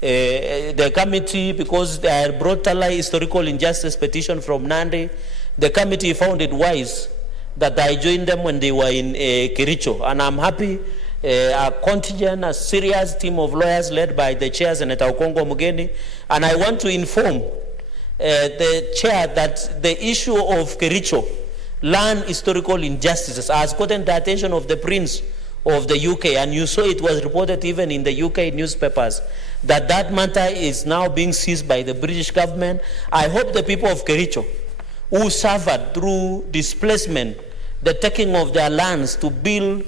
The committee, because they had brought a historical injustice petition from Nandi, the committee found it wise that I joined them when they were in Kericho. And I'm happy a contingent, a serious team of lawyers led by the chair, Senator Okongo Mugeni. And I want to inform the chair that the issue of Kericho, land historical injustices, has gotten the attention of the Prince of the UK. And you saw it was reported even in the UK newspapers that that matter is now being seized by the British government. I hope the people of Kericho, who suffered through displacement, the taking of their lands to build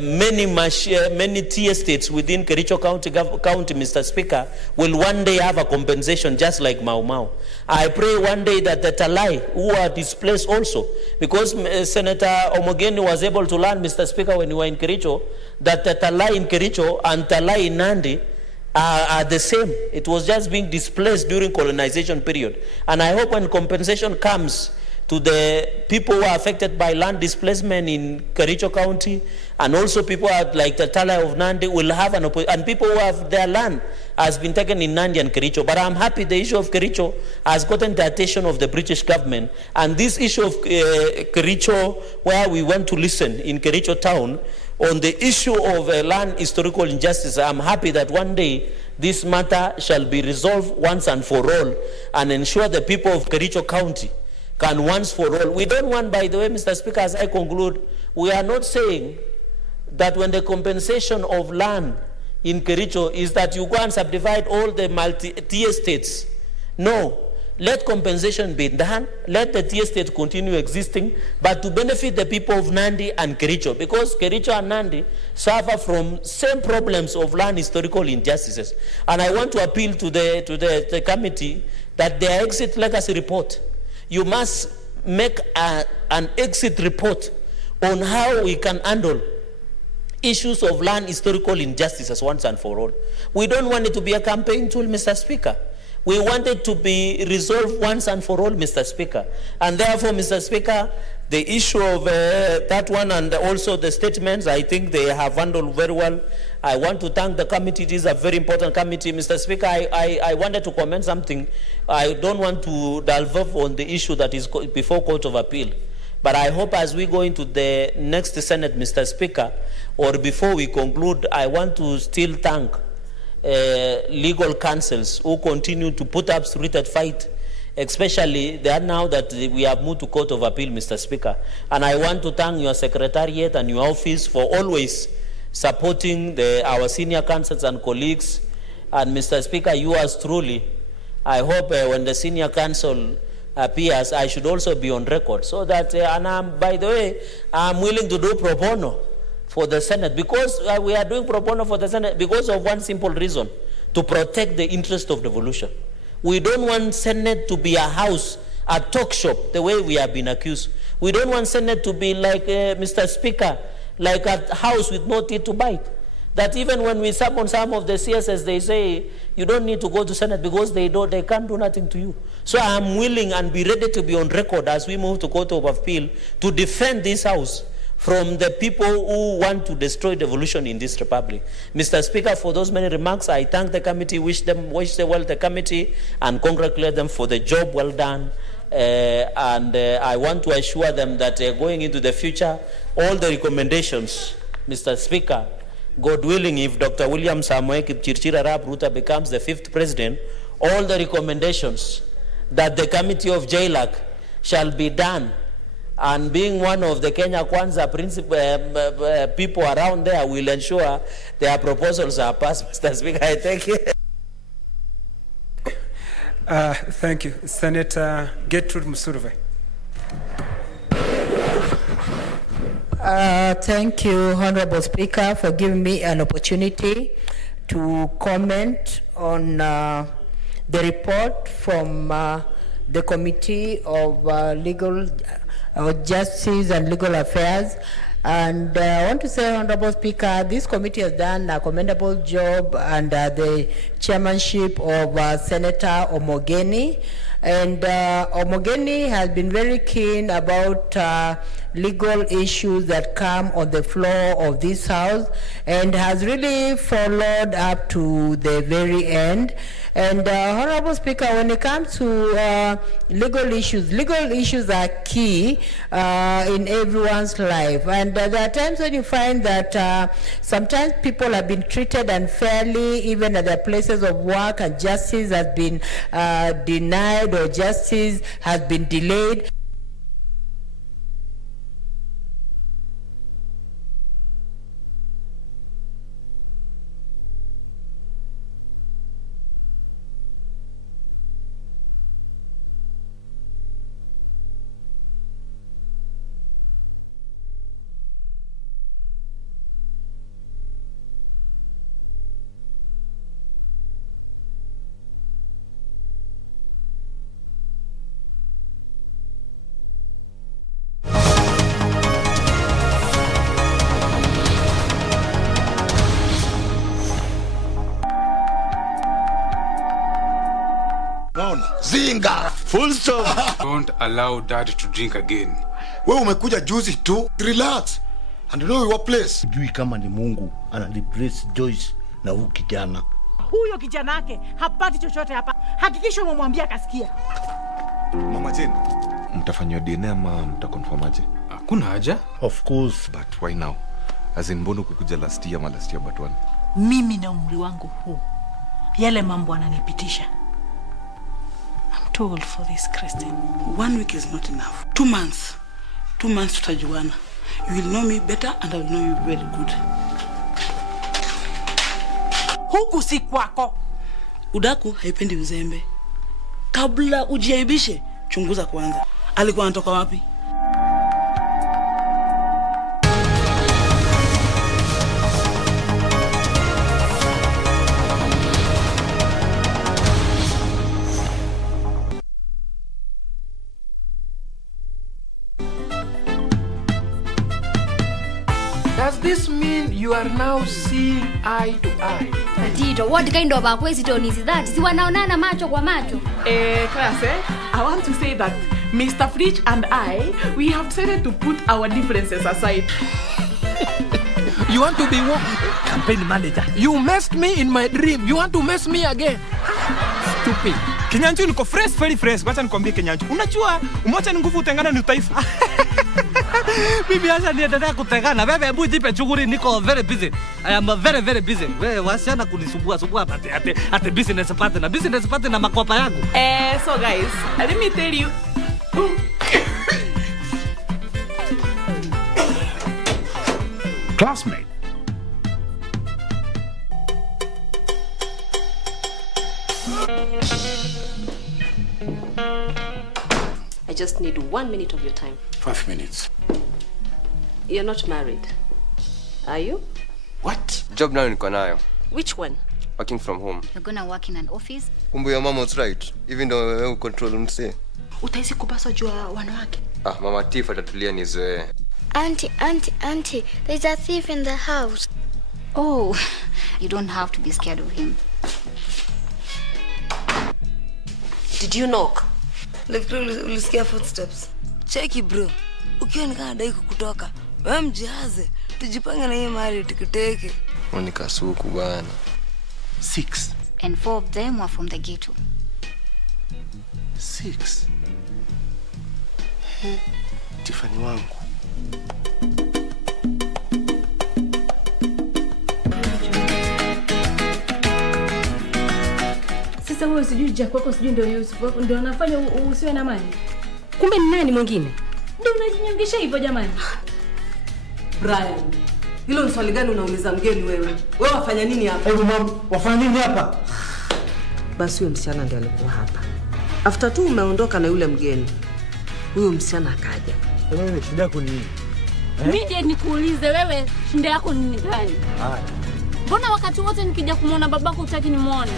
many tea estates within Kericho County, Mr. Speaker, will one day have a compensation just like Mau Mau. I pray one day that the Talai, who are displaced also, because Senator Omogeni was able to learn, Mr. Speaker, when we were in Kericho, that the Talai in Kericho and Talai in Nandi are the same. It was just being displaced during colonization period. And I hope when compensation comes to the people who are affected by land displacement in Kericho County, and also people like the Talai of Nandi will have an opportunity, and people who have their land has been taken in Nandi and Kericho. But I'm happy the issue of Kericho has gotten the attention of the British government, and this issue of Kericho, where we went to listen in Kericho town on the issue of land historical injustice, I'm happy that one day this matter shall be resolved once and for all and ensure the people of Kericho County can once for all. We don't want, by the way, Mr. Speaker, as I conclude, we are not saying that when the compensation of land in Kericho is that you go and subdivide all the multi-tier estates. No. Let compensation be done. Let the tier state continue existing, but to benefit the people of Nandi and Kericho, because Kericho and Nandi suffer from same problems of land historical injustices. And I want to appeal to the committee that their exit legacy report, you must make an exit report on how we can handle issues of land historical injustices once and for all. We don't want it to be a campaign tool, Mr. Speaker. We want it to be resolved once and for all, Mr. Speaker. And therefore, Mr. Speaker, the issue of that one and also the statements, I think they have handled very well. I want to thank the committee. It is a very important committee. Mr. Speaker, I wanted to comment something. I don't want to delve on the issue that is before Court of Appeal. But I hope as we go into the next Senate, Mr. Speaker, or before we conclude, I want to still thank legal counsels who continue to put up spirited fight, especially now that we have moved to Court of Appeal, Mr. Speaker. And I want to thank your secretariat and your office for always supporting our senior counsels and colleagues. And Mr. Speaker, you as truly, I hope when the senior counsel appears, I should also be on record, so that, and by the way, I'm willing to do pro bono for the Senate, because we are doing pro bono for the Senate because of one simple reason: to protect the interest of devolution. We don't want Senate to be a house, a talk shop, the way we have been accused. We don't want Senate to be like, Mr. Speaker, like a house with no teeth to bite. That even when we summon some of the CSS, they say, you don't need to go to Senate because they can't do nothing to you. So I'm willing and be ready to be on record as we move to Court of Appeal to defend this house from the people who want to destroy devolution in this republic. Mr. Speaker, for those many remarks, I thank the committee, wish them well the committee, and congratulate them for the job well done. I want to assure them that going into the future, all the recommendations, Mr. Speaker, God willing, if Dr. William Samoei Kipchirchir Arap Ruto becomes the 5th president, all the recommendations that the Committee of JLAC shall be done, and being one of the Kenya Kwanza people around there will ensure their proposals are passed. Mr. Speaker, I thank you. Thank you. Senator Gertrude Musurve. Thank you, Honorable Speaker, for giving me an opportunity to comment on the report from the Committee of Legal Justice and Legal Affairs. And I want to say, Honorable Speaker, this committee has done a commendable job under the chairmanship of Senator Omogeni. And Omogeni has been very keen about legal issues that come on the floor of this House, and has really followed up to the very end. And Honorable Speaker, when it comes to legal issues are key in everyone's life. And there are times when you find that sometimes people have been treated unfairly, even at their places of work, and justice has been denied or justice has been delayed. Zinga. Full stop. Don't allow dad to drink again. Wewe umekuja juzi tu. Relax. And you know your place. Sijui kama ni Mungu analiplace Joyce na huyu kijana. Huyo kijana yake hapati chochote hapa. Hakikisha umemwambia kasikia. Mama Jane, mtafanywa DNA ama mtaconfirm aje? Hakuna haja. Of course, But why now? As in mbono kukuja last year but one. Mimi na umri wangu huu, yale mambo ananipitisha. I'm too old for this, Christine. 1 week is not enough. 2 months. 2 months tutajuana. You will know me better and I will know you very good. Huku si kwako. Udaku haipendi uzembe. Kabla ujiaibishe, chunguza kwanza. Alikuwa anatoka wapi? Does this mean you are now seeing eye to eye? Tito, what kind of acquisition is that? Si wanaonana macho kwa macho. Class, I want to say that Mr. Fritsch and I, we have decided to put our differences aside. You want to be what? Campaign manager. You messed me in my dream. You want to mess me again? Stupid. Kinyanju niko very fresh. Wacha nikwambie Kinyanju. Unajua umoja ni nguvu, utengana ni utaifa. Bibi acha niendelea kutengana. Wewe hebu jipe shughuli, niko very busy. I am very busy. Wewe wasiana kunisumbua ate business partner na makopa yangu. So guys, let me tell you. Classmate. I just need 1 minute of your time. 5 minutes. You're not married, are you? What? Job now niko nayo. Which one? Working from home. You're gonna work in an office? Kumbe your mom was right. Even though you control unse. Utaisi kupaswa jua wanawake. Mama Tifa atatulia nizoe. Auntie, there's a thief in the house. Oh, you don't have to be scared of him. Did you knock? Like ulisikia footsteps. Cheki bro. Ukiwa nikana dai kukutoka. Wewe mjiaze. Tujipange na hii mali tukiteke. Ni kasuku bana. 6. And 4 of them were from the ghetto. 6. Tiffany wangu. Sasa wewe sijui Jack wako sijui ndio Yusuf wako ndio anafanya usiwe na amani. Kumbe ni nani mwingine? Ndio unajinyongesha hivyo jamani. Brian. Hilo ni swali gani unauliza mgeni wewe? Wewe wafanya nini hapa? Hebu mama, wafanya nini hapa? Basi huyo msichana ndiye alikuwa hapa. After tu umeondoka na yule mgeni. Huyo msichana akaja. Wewe shida yako nini? Mimi ndiye nikuulize wewe shida yako nini gani? Haya. Mbona wakati wote nikija kumuona babako hutaki nimuone?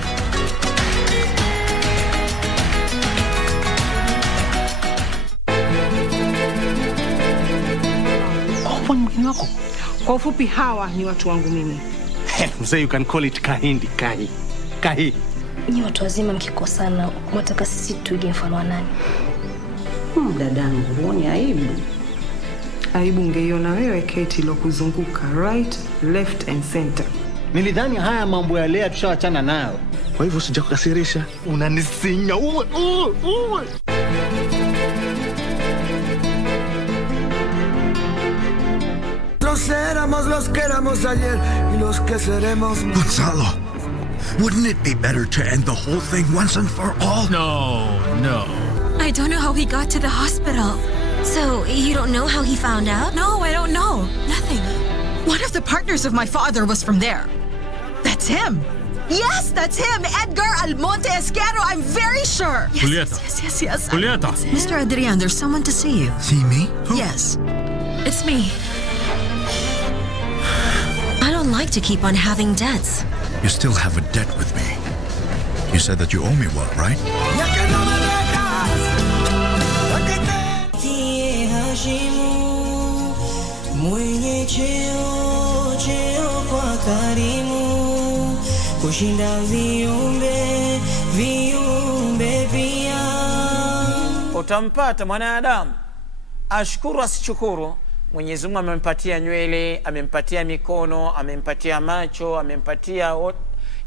Kwa mgeni wako. Kwa ufupi hawa ni watu wangu mimi. Mzee, you can call it kahindi, kahi. Ni watu wazima mkikosana, mwataka sisi tuige mfano wa nani? Dadangu, huoni aibu? Aibu ungeiona wewe Kate ilokuzunguka, right, left and center. Nilidhani haya mambo ya leo tushawachana nayo. Kwa hivyo sijakukasirisha. Unanisinya uwe. Éramos los que éramos ayer y los que seremos. Gonzalo, wouldn't it be better to end the whole thing once and for all? No. I don't know how he got to the hospital. So, you don't know how he found out? No, I don't know. Nothing. One of the partners of my father was from there. That's him. Yes, that's him. Edgar Almonte Esquero. I'm very sure. Julieta. Yes. Julieta. Mr. Adrian, there's someone to see you. See me? Who? Yes. It's me. I don't like to keep on having debts. You still have a debt with me. You said that you owe me one, right? Utampata mwanadamu ashukuru asichukuru. Mwenyezi Mungu amempatia nywele, amempatia mikono, amempatia macho, amempatia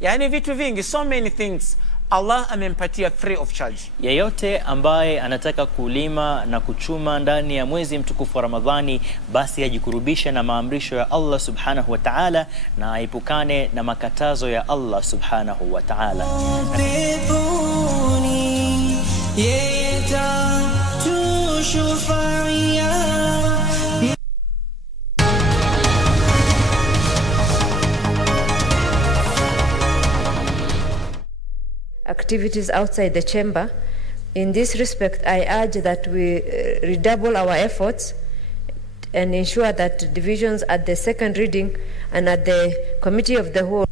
yani vitu vingi, so many things Allah amempatia free of charge. Yeyote ambaye anataka kulima na kuchuma ndani ya mwezi mtukufu wa Ramadhani, basi ajikurubisha na maamrisho ya Allah subhanahu wa ta'ala na aepukane na makatazo ya Allah subhanahu wa ta'ala. activities outside the chamber. In this respect, I urge that we redouble our efforts and ensure that divisions at the second reading and at the committee of the whole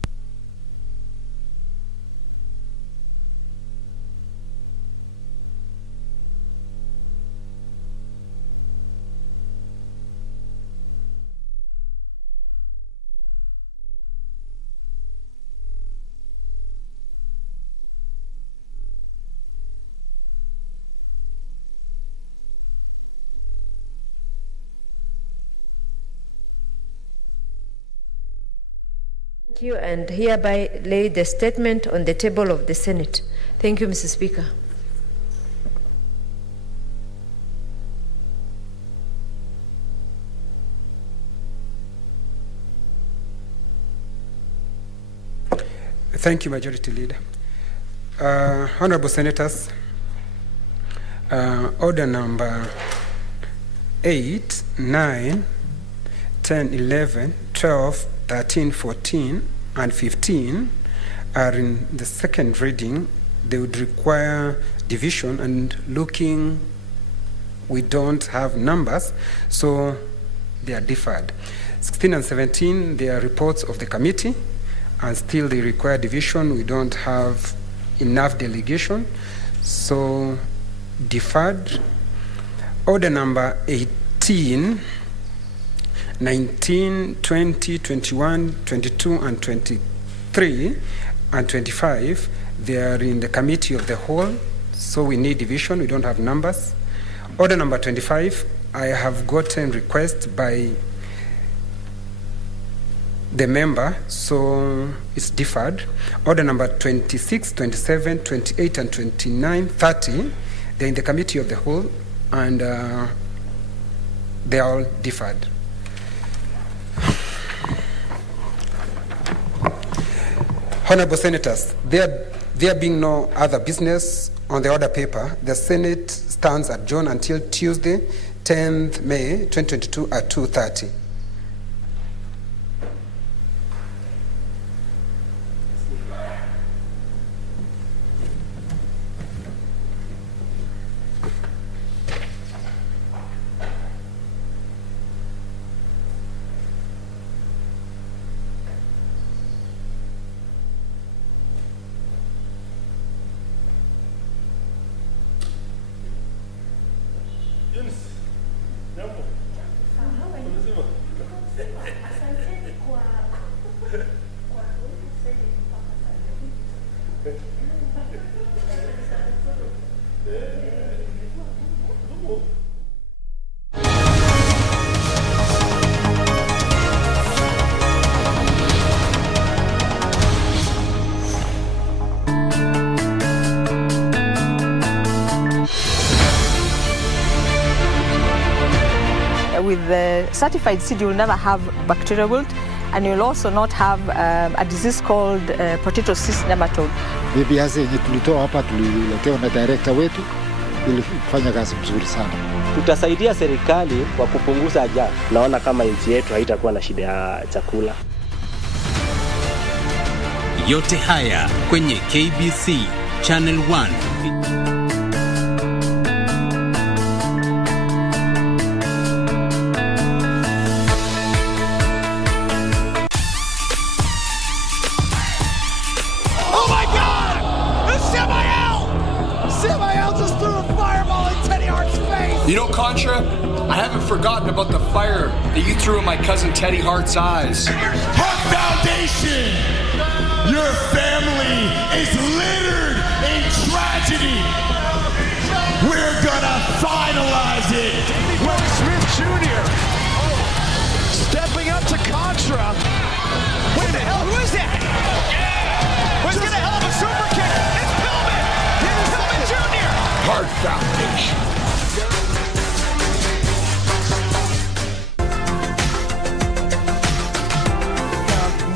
Thank you, and hereby lay the statement on the table of the Senate. Thank you, Mr. Speaker. Thank you, Majority Leader. Honorable Senators, order number 8, 9, 10, 11, 12, 13, 14, and 15 are in the second reading. They would require division, and looking, we don't have numbers, so they are deferred. 16 and 17, they are reports of the committee, and still they require division. We don't have enough delegation, so deferred. Order number 18, 19, 20, 21, 22, and 23, and 25, they are in the committee of the whole, so we need division. We don't have numbers. Order number 25, I have gotten request by the member, so it's deferred. Order number 26, 27, 28, and 29, 30, they're in the committee of the whole, and they are all deferred. Honorable Senators, there being no other business on the order paper, the Senate stands adjourned until Tuesday, 10th May 2022 at 2:30. With the certified seed, you will never have bacterial wilt, and you'll also not have a disease called potato cyst nematode. Viazi yenye tulitoa hapa tuliletewa na director wetu, ilifanya kazi mzuri sana. Tutasaidia serikali kwa kupunguza ajali. Naona kama nchi yetu haitakuwa na shida ya chakula. Yote haya kwenye KBC Channel 1. You know, Contra, I haven't forgotten about the fire that you threw in my cousin Teddy Hart's eyes. Hart Foundation, your family is littered in tragedy. We're gonna finalize it. Will Smith Jr. stepping up to Contra. What the hell? Who is that? Who's gonna hell of a super kick? It's Pillman. It's Pillman Jr. Hart Foundation.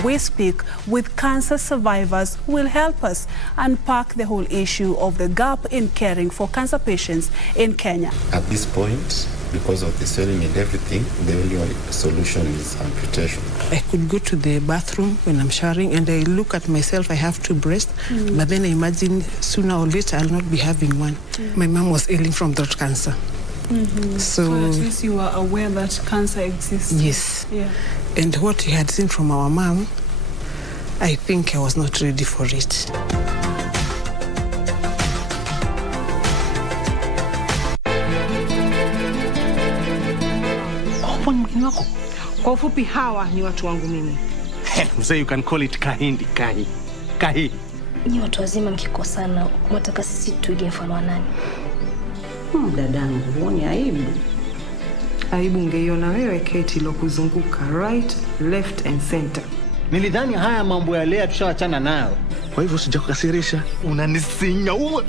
We speak with cancer survivors who will help us unpack the whole issue of the gap in caring for cancer patients in Kenya. At this point, because of the swelling and everything, the only solution is amputation. I could go to the bathroom when I'm showering and I look at myself, I have 2 breasts, but then I imagine sooner or later I'll not be having one. My mom was ailing from throat cancer. So at least you are aware that cancer exists. Yes. Yeah. And what we had seen from our mom, I think I was not ready for it. Kwa ufupi hawa ni watu wangu mimi. Mzee, you can call it kahindi, kahi. Ni watu wazima mkikosana, mwataka sisi tuige mfano wa nani? Dadangu, huoni aibu? Aibu ungeiona wewe Kate ilokuzunguka, right, left and center. Nilidhani haya mambo ya lea tushawachana nayo. Kwa hivyo sijakukasirisha. Unanisinya. Uwe.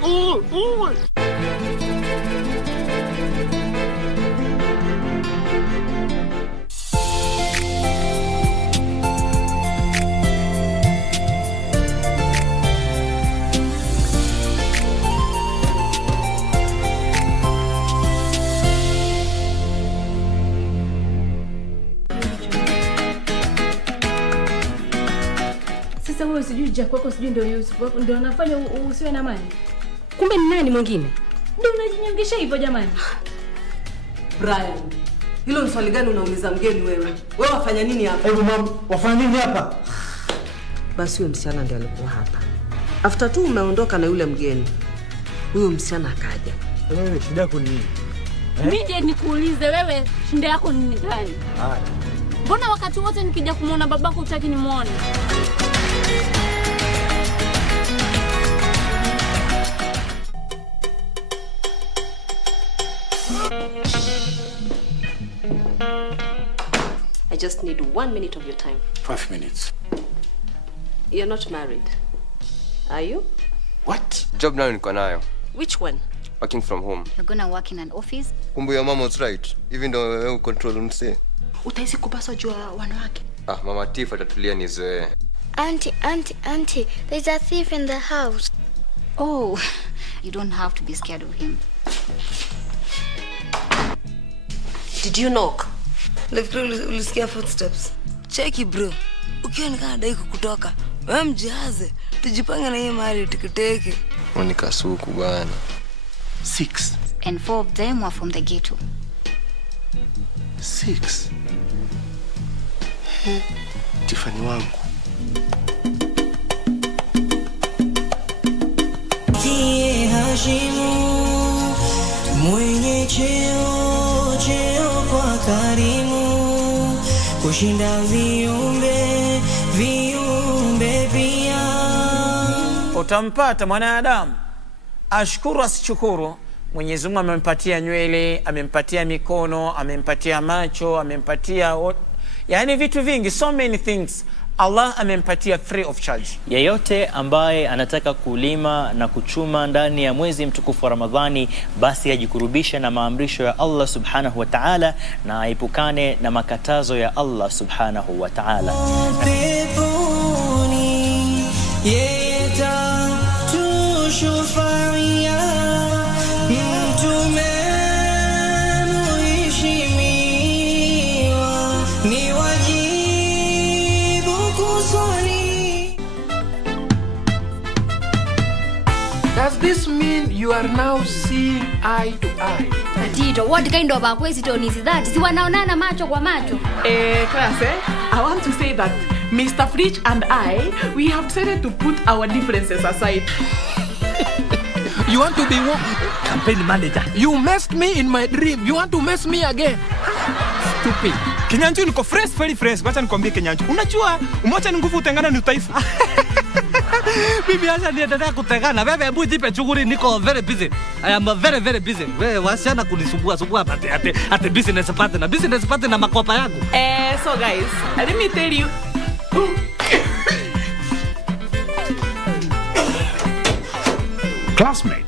Sasa wewe sijui Jack wako sijui ndio Yusuf wako ndio anafanya usiwe na amani. Kumbe ni nani mwingine? Ndio unajinyongesha hivyo jamani. Brian, hilo ni swali gani unauliza mgeni wewe? Wewe wafanya nini hapa? Hebu mama, wafanya nini hapa? Basi huyo msichana ndiye alikuwa hapa. After tu umeondoka na yule mgeni, huyo msichana akaja. Wewe shida yako ni nini? Mimi ndiye nikuulize wewe shida yako ni nini gani? Haya. Mbona wakati wote nikija kumuona babako hutaki nimuone? I just need 1 minute of your time. 5 minutes. You're not married, are you? What? Job now niko nayo. Which one? Working from home. You're gonna work in an office? Kumbe your mom was right. Even though you control mse. Utaisi kubasa jua wanawake. Mama Tifa atatulia nizoe. Auntie, there's a thief in the house. Oh, you don't have to be scared of him. Did you knock? Ulisikia footsteps. Cheki bro. Ukiwa nikaa dai kukutoka. Wewe mjihaze. Tujipange na hii mali tikiteke. Monica suku bana. 6. And 4 of them were from the ghetto. 6. Tiffany wangu. Kie Hashimu mwenye cheo kwa karimu kushinda viumbe pia. Utampata mwanadamu ashukuru asichukuru. Mwenyezi Mungu amempatia nywele, amempatia mikono, amempatia macho, amempatia yani vitu vingi, so many things Allah amempatia free of charge. Yeyote ambaye anataka kulima na kuchuma ndani ya mwezi mtukufu wa Ramadhani, basi ajikurubishe na maamrisho ya Allah subhanahu wa ta'ala na aepukane na makatazo ya Allah subhanahu wa ta'ala. Does this mean you are now seeing eye to eye? Tito, what kind of question is that? Si wanaonana macho kwa macho. Class, I want to say that Mr. Fritsch and I, we have decided to put our differences aside. You want to be one campaign manager? You messed me in my dream. You want to mess me again? Stupid. Kinyanju niko very fresh. Wacha nikwambie Kinyanju. Unajua, umoja ni nguvu, utengana ni udhaifu. Bibi acha niendelea kutengana. Wewe hebu jipe shughuli, niko very busy. I am very busy. Wewe wasiana kunisumbua ate business partner na makopa yangu. So guys, let me tell you. Classmate.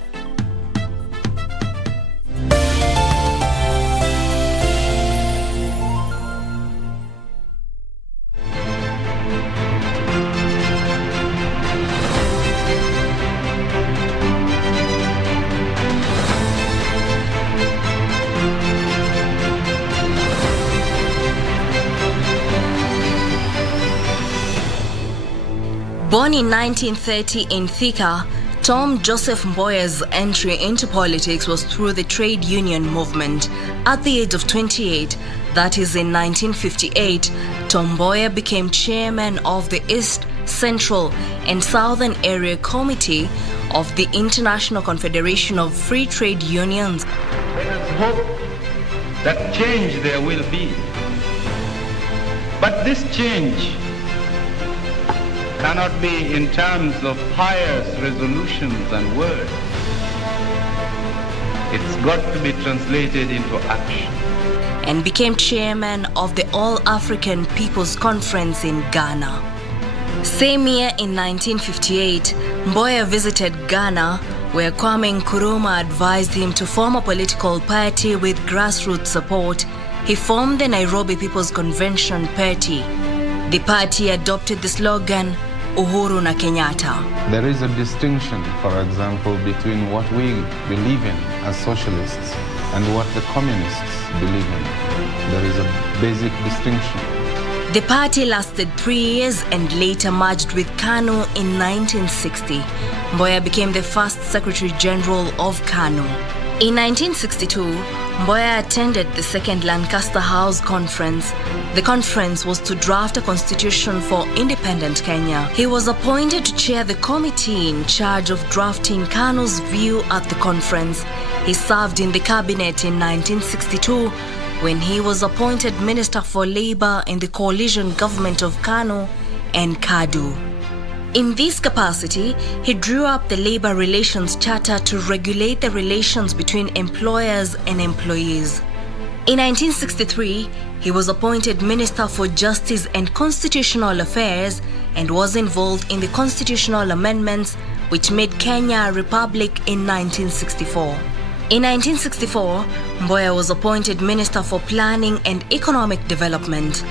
Born in 1930 in Thika, Tom Joseph Mboya's entry into politics was through the trade union movement. At the age of 28, that is in 1958, Tom Mboya became chairman of the East, Central and Southern Area Committee of the International Confederation of Free Trade Unions. Let us hope that change there will be. But this change cannot be in terms of pious resolutions and words. It's got to be translated into action. And became chairman of the All-African People's Conference in Ghana. Same year in 1958, Mboya visited Ghana, where Kwame Nkrumah advised him to form a political party with grassroots support. He formed the Nairobi People's Convention Party. The party adopted the slogan, Uhuru na Kenyatta. There is a distinction, for example, between what we believe in as socialists and what the communists believe in. There is a basic distinction. The party lasted 3 years and later merged with KANU in 1960. Mboya became the first Secretary General of KANU. In 1962, Mboya attended the Second Lancaster House Conference. The conference was to draft a constitution for independent Kenya. He was appointed to chair the committee in charge of drafting KANU's view at the conference. He served in the cabinet in 1962 when he was appointed Minister for Labor in the coalition government of KANU and KADU. In this capacity, he drew up the Labor Relations Charter to regulate the relations between employers and employees. In 1963, he was appointed Minister for Justice and Constitutional Affairs and was involved in the constitutional amendments which made Kenya a republic in 1964. In 1964, Mboya was appointed Minister for Planning and Economic Development.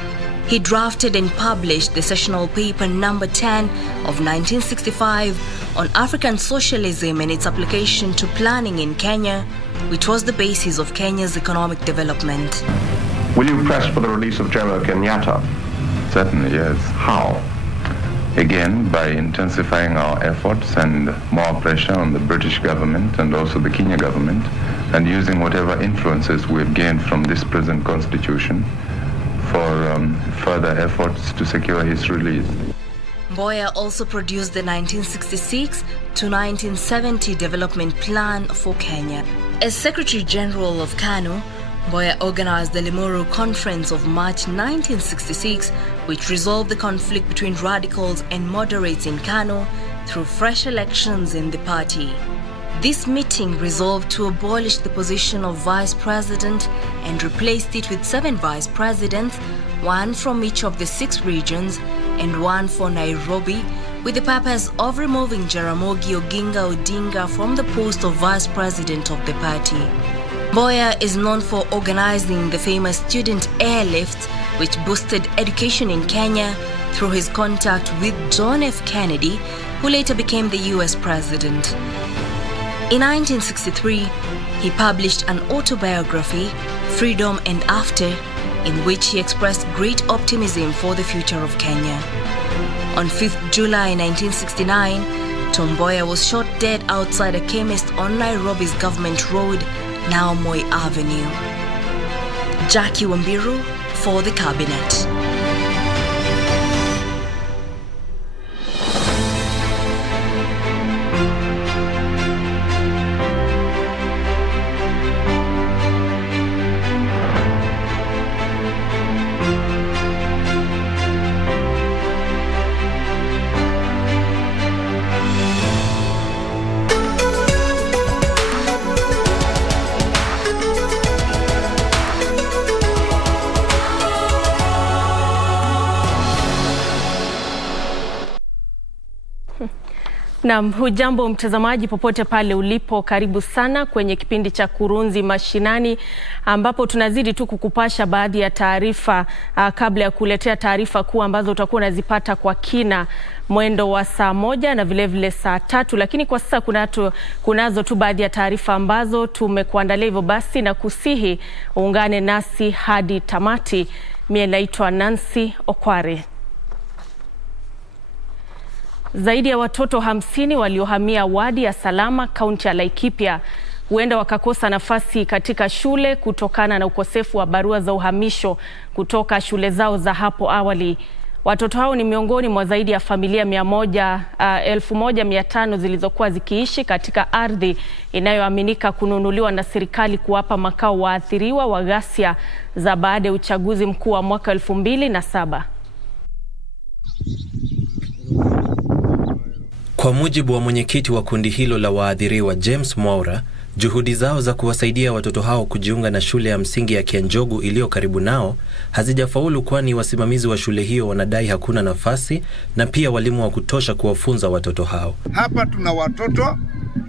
He drafted and published the sessional paper number 10 of 1965 on African socialism and its application to planning in Kenya, which was the basis of Kenya's economic development. Will you press for the release of Jomo Kenyatta? Certainly, yes. How? Again, by intensifying our efforts and more pressure on the British government and also the Kenya government, and using whatever influences we've gained from this present constitution for further efforts to secure his release. Mboya also produced the 1966 to 1970 development plan for Kenya. As Secretary General of KANU, Mboya organized the Limuru Conference of March 1966, which resolved the conflict between radicals and moderates in KANU through fresh elections in the party. This meeting resolved to abolish the position of vice president and replaced it with 7 vice presidents, 1 from each of the 6 regions and 1 for Nairobi, with the purpose of removing Jaramogi Oginga Odinga from the post of vice president of the party. Mboya is known for organizing the famous student airlifts, which boosted education in Kenya through his contact with John F. Kennedy, who later became the US president. In 1963, he published an autobiography, Freedom and After, in which he expressed great optimism for the future of Kenya. On 5th July 1969, Tom Mboya was shot dead outside a chemist on Nairobi's Government Road, now Moi Avenue. Jackie Wambiru for the Cabinet. Na hujambo mtazamaji popote pale ulipo, karibu sana kwenye kipindi cha Kurunzi Mashinani, ambapo tunazidi tu kukupasha baadhi ya taarifa kabla ya kuletea taarifa kuu ambazo utakuwa unazipata kwa kina mwendo wa saa 1 na vile saa 3. Lakini kwa sasa kunazo tu baadhi ya taarifa ambazo tumekuandalia, hivyo basi na kusihi uungane nasi hadi tamati. Mimi naitwa Nancy Okware. Zaidi ya watoto 50 waliohamia wadi ya Salama, kaunti ya Laikipia, huenda wakakosa nafasi katika shule kutokana na ukosefu wa barua za uhamisho kutoka shule zao za hapo awali. Watoto hao ni miongoni mwa zaidi ya familia 1,500 zilizokuwa zikiishi katika ardhi inayoaminika kununuliwa na serikali kuwapa makao waathiriwa wa ghasia za baada ya uchaguzi mkuu wa mwaka 2007. Kwa mujibu wa mwenyekiti wa kundi hilo la waathiriwa James Mwaura, juhudi zao za kuwasaidia watoto hao kujiunga na shule ya msingi ya Kianjogu iliyo karibu nao hazijafaulu, kwani wasimamizi wa shule hiyo wanadai hakuna nafasi na pia walimu wa kutosha kuwafunza watoto hao. Hapa tuna watoto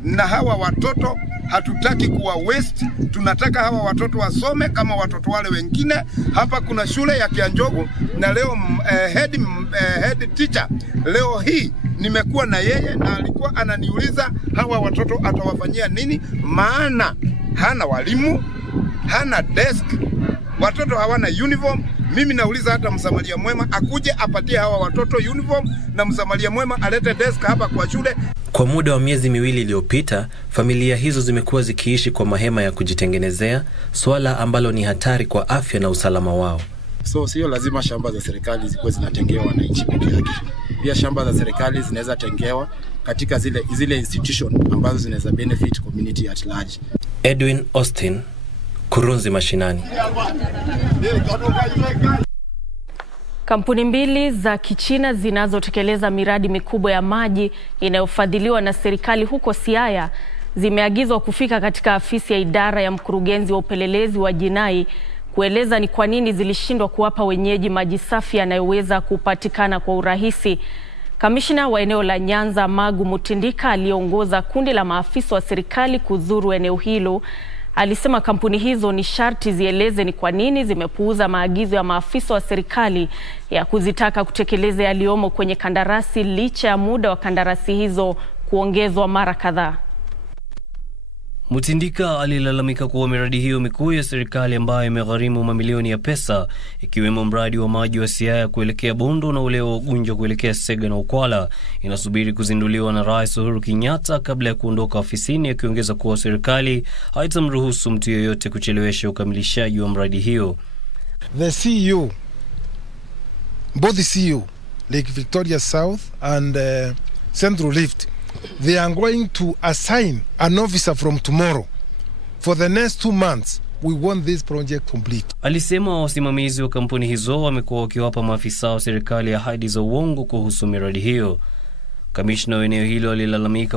na hawa watoto hatutaki kuwa waste, tunataka hawa watoto wasome kama watoto wale wengine. Hapa kuna shule ya Kianjogu na leo head teacher leo hii nimekuwa na yeye na alikuwa ananiuliza hawa watoto atawafanyia nini, maana hana walimu, hana desk, watoto hawana uniform. Mimi nauliza hata msamaria mwema akuje apatie hawa watoto uniform na msamaria mwema alete desk hapa kwa shule. Kwa muda wa miezi miwili iliyopita, familia hizo zimekuwa zikiishi kwa mahema ya kujitengenezea, swala ambalo ni hatari kwa afya na usalama wao. So sio lazima shamba za serikali zikuwe zinatengewa wananchi peke yake. Pia shamba za serikali zinaweza tengewa katika zile institution ambazo zinaweza benefit community at large. Edwin Austin, Kurunzi Mashinani. Kampuni mbili za Kichina zinazotekeleza miradi mikubwa ya maji inayofadhiliwa na serikali huko Siaya zimeagizwa kufika katika afisi ya idara ya mkurugenzi wa upelelezi wa jinai kueleza ni kwa nini zilishindwa kuwapa wenyeji maji safi yanayoweza kupatikana kwa urahisi. Kamishna wa eneo la Nyanza Magu Mutindika aliongoza kundi la maafisa wa serikali kuzuru eneo hilo alisema kampuni hizo ni sharti zieleze ni kwa nini zimepuuza maagizo ya maafisa wa serikali ya kuzitaka kutekeleza yaliyomo kwenye kandarasi licha ya muda wa kandarasi hizo kuongezwa mara kadhaa. Mutindika alilalamika kuwa miradi hiyo mikuu ya serikali ambayo imegharimu mamilioni ya pesa, ikiwemo mradi wa maji wa Siaya kuelekea Bondo na ule wa Gunjo kuelekea Sega na Ukwala, inasubiri kuzinduliwa na Rais Uhuru Kenyatta kabla ya kuondoka ofisini, akiongeza kuwa serikali haitamruhusu mtu yeyote kuchelewesha ukamilishaji wa mradi hiyo. The CEO, both the CEO, Lake Victoria South and Central Rift, they are going to assign an officer from tomorrow. For the next 2 months, we want this project complete. Alisema wasimamizi wa kampuni hizo wamekuwa wakiwapa maafisa wa serikali ahadi za uongo kuhusu miradi hiyo. Kamishna wa eneo hilo alilalamika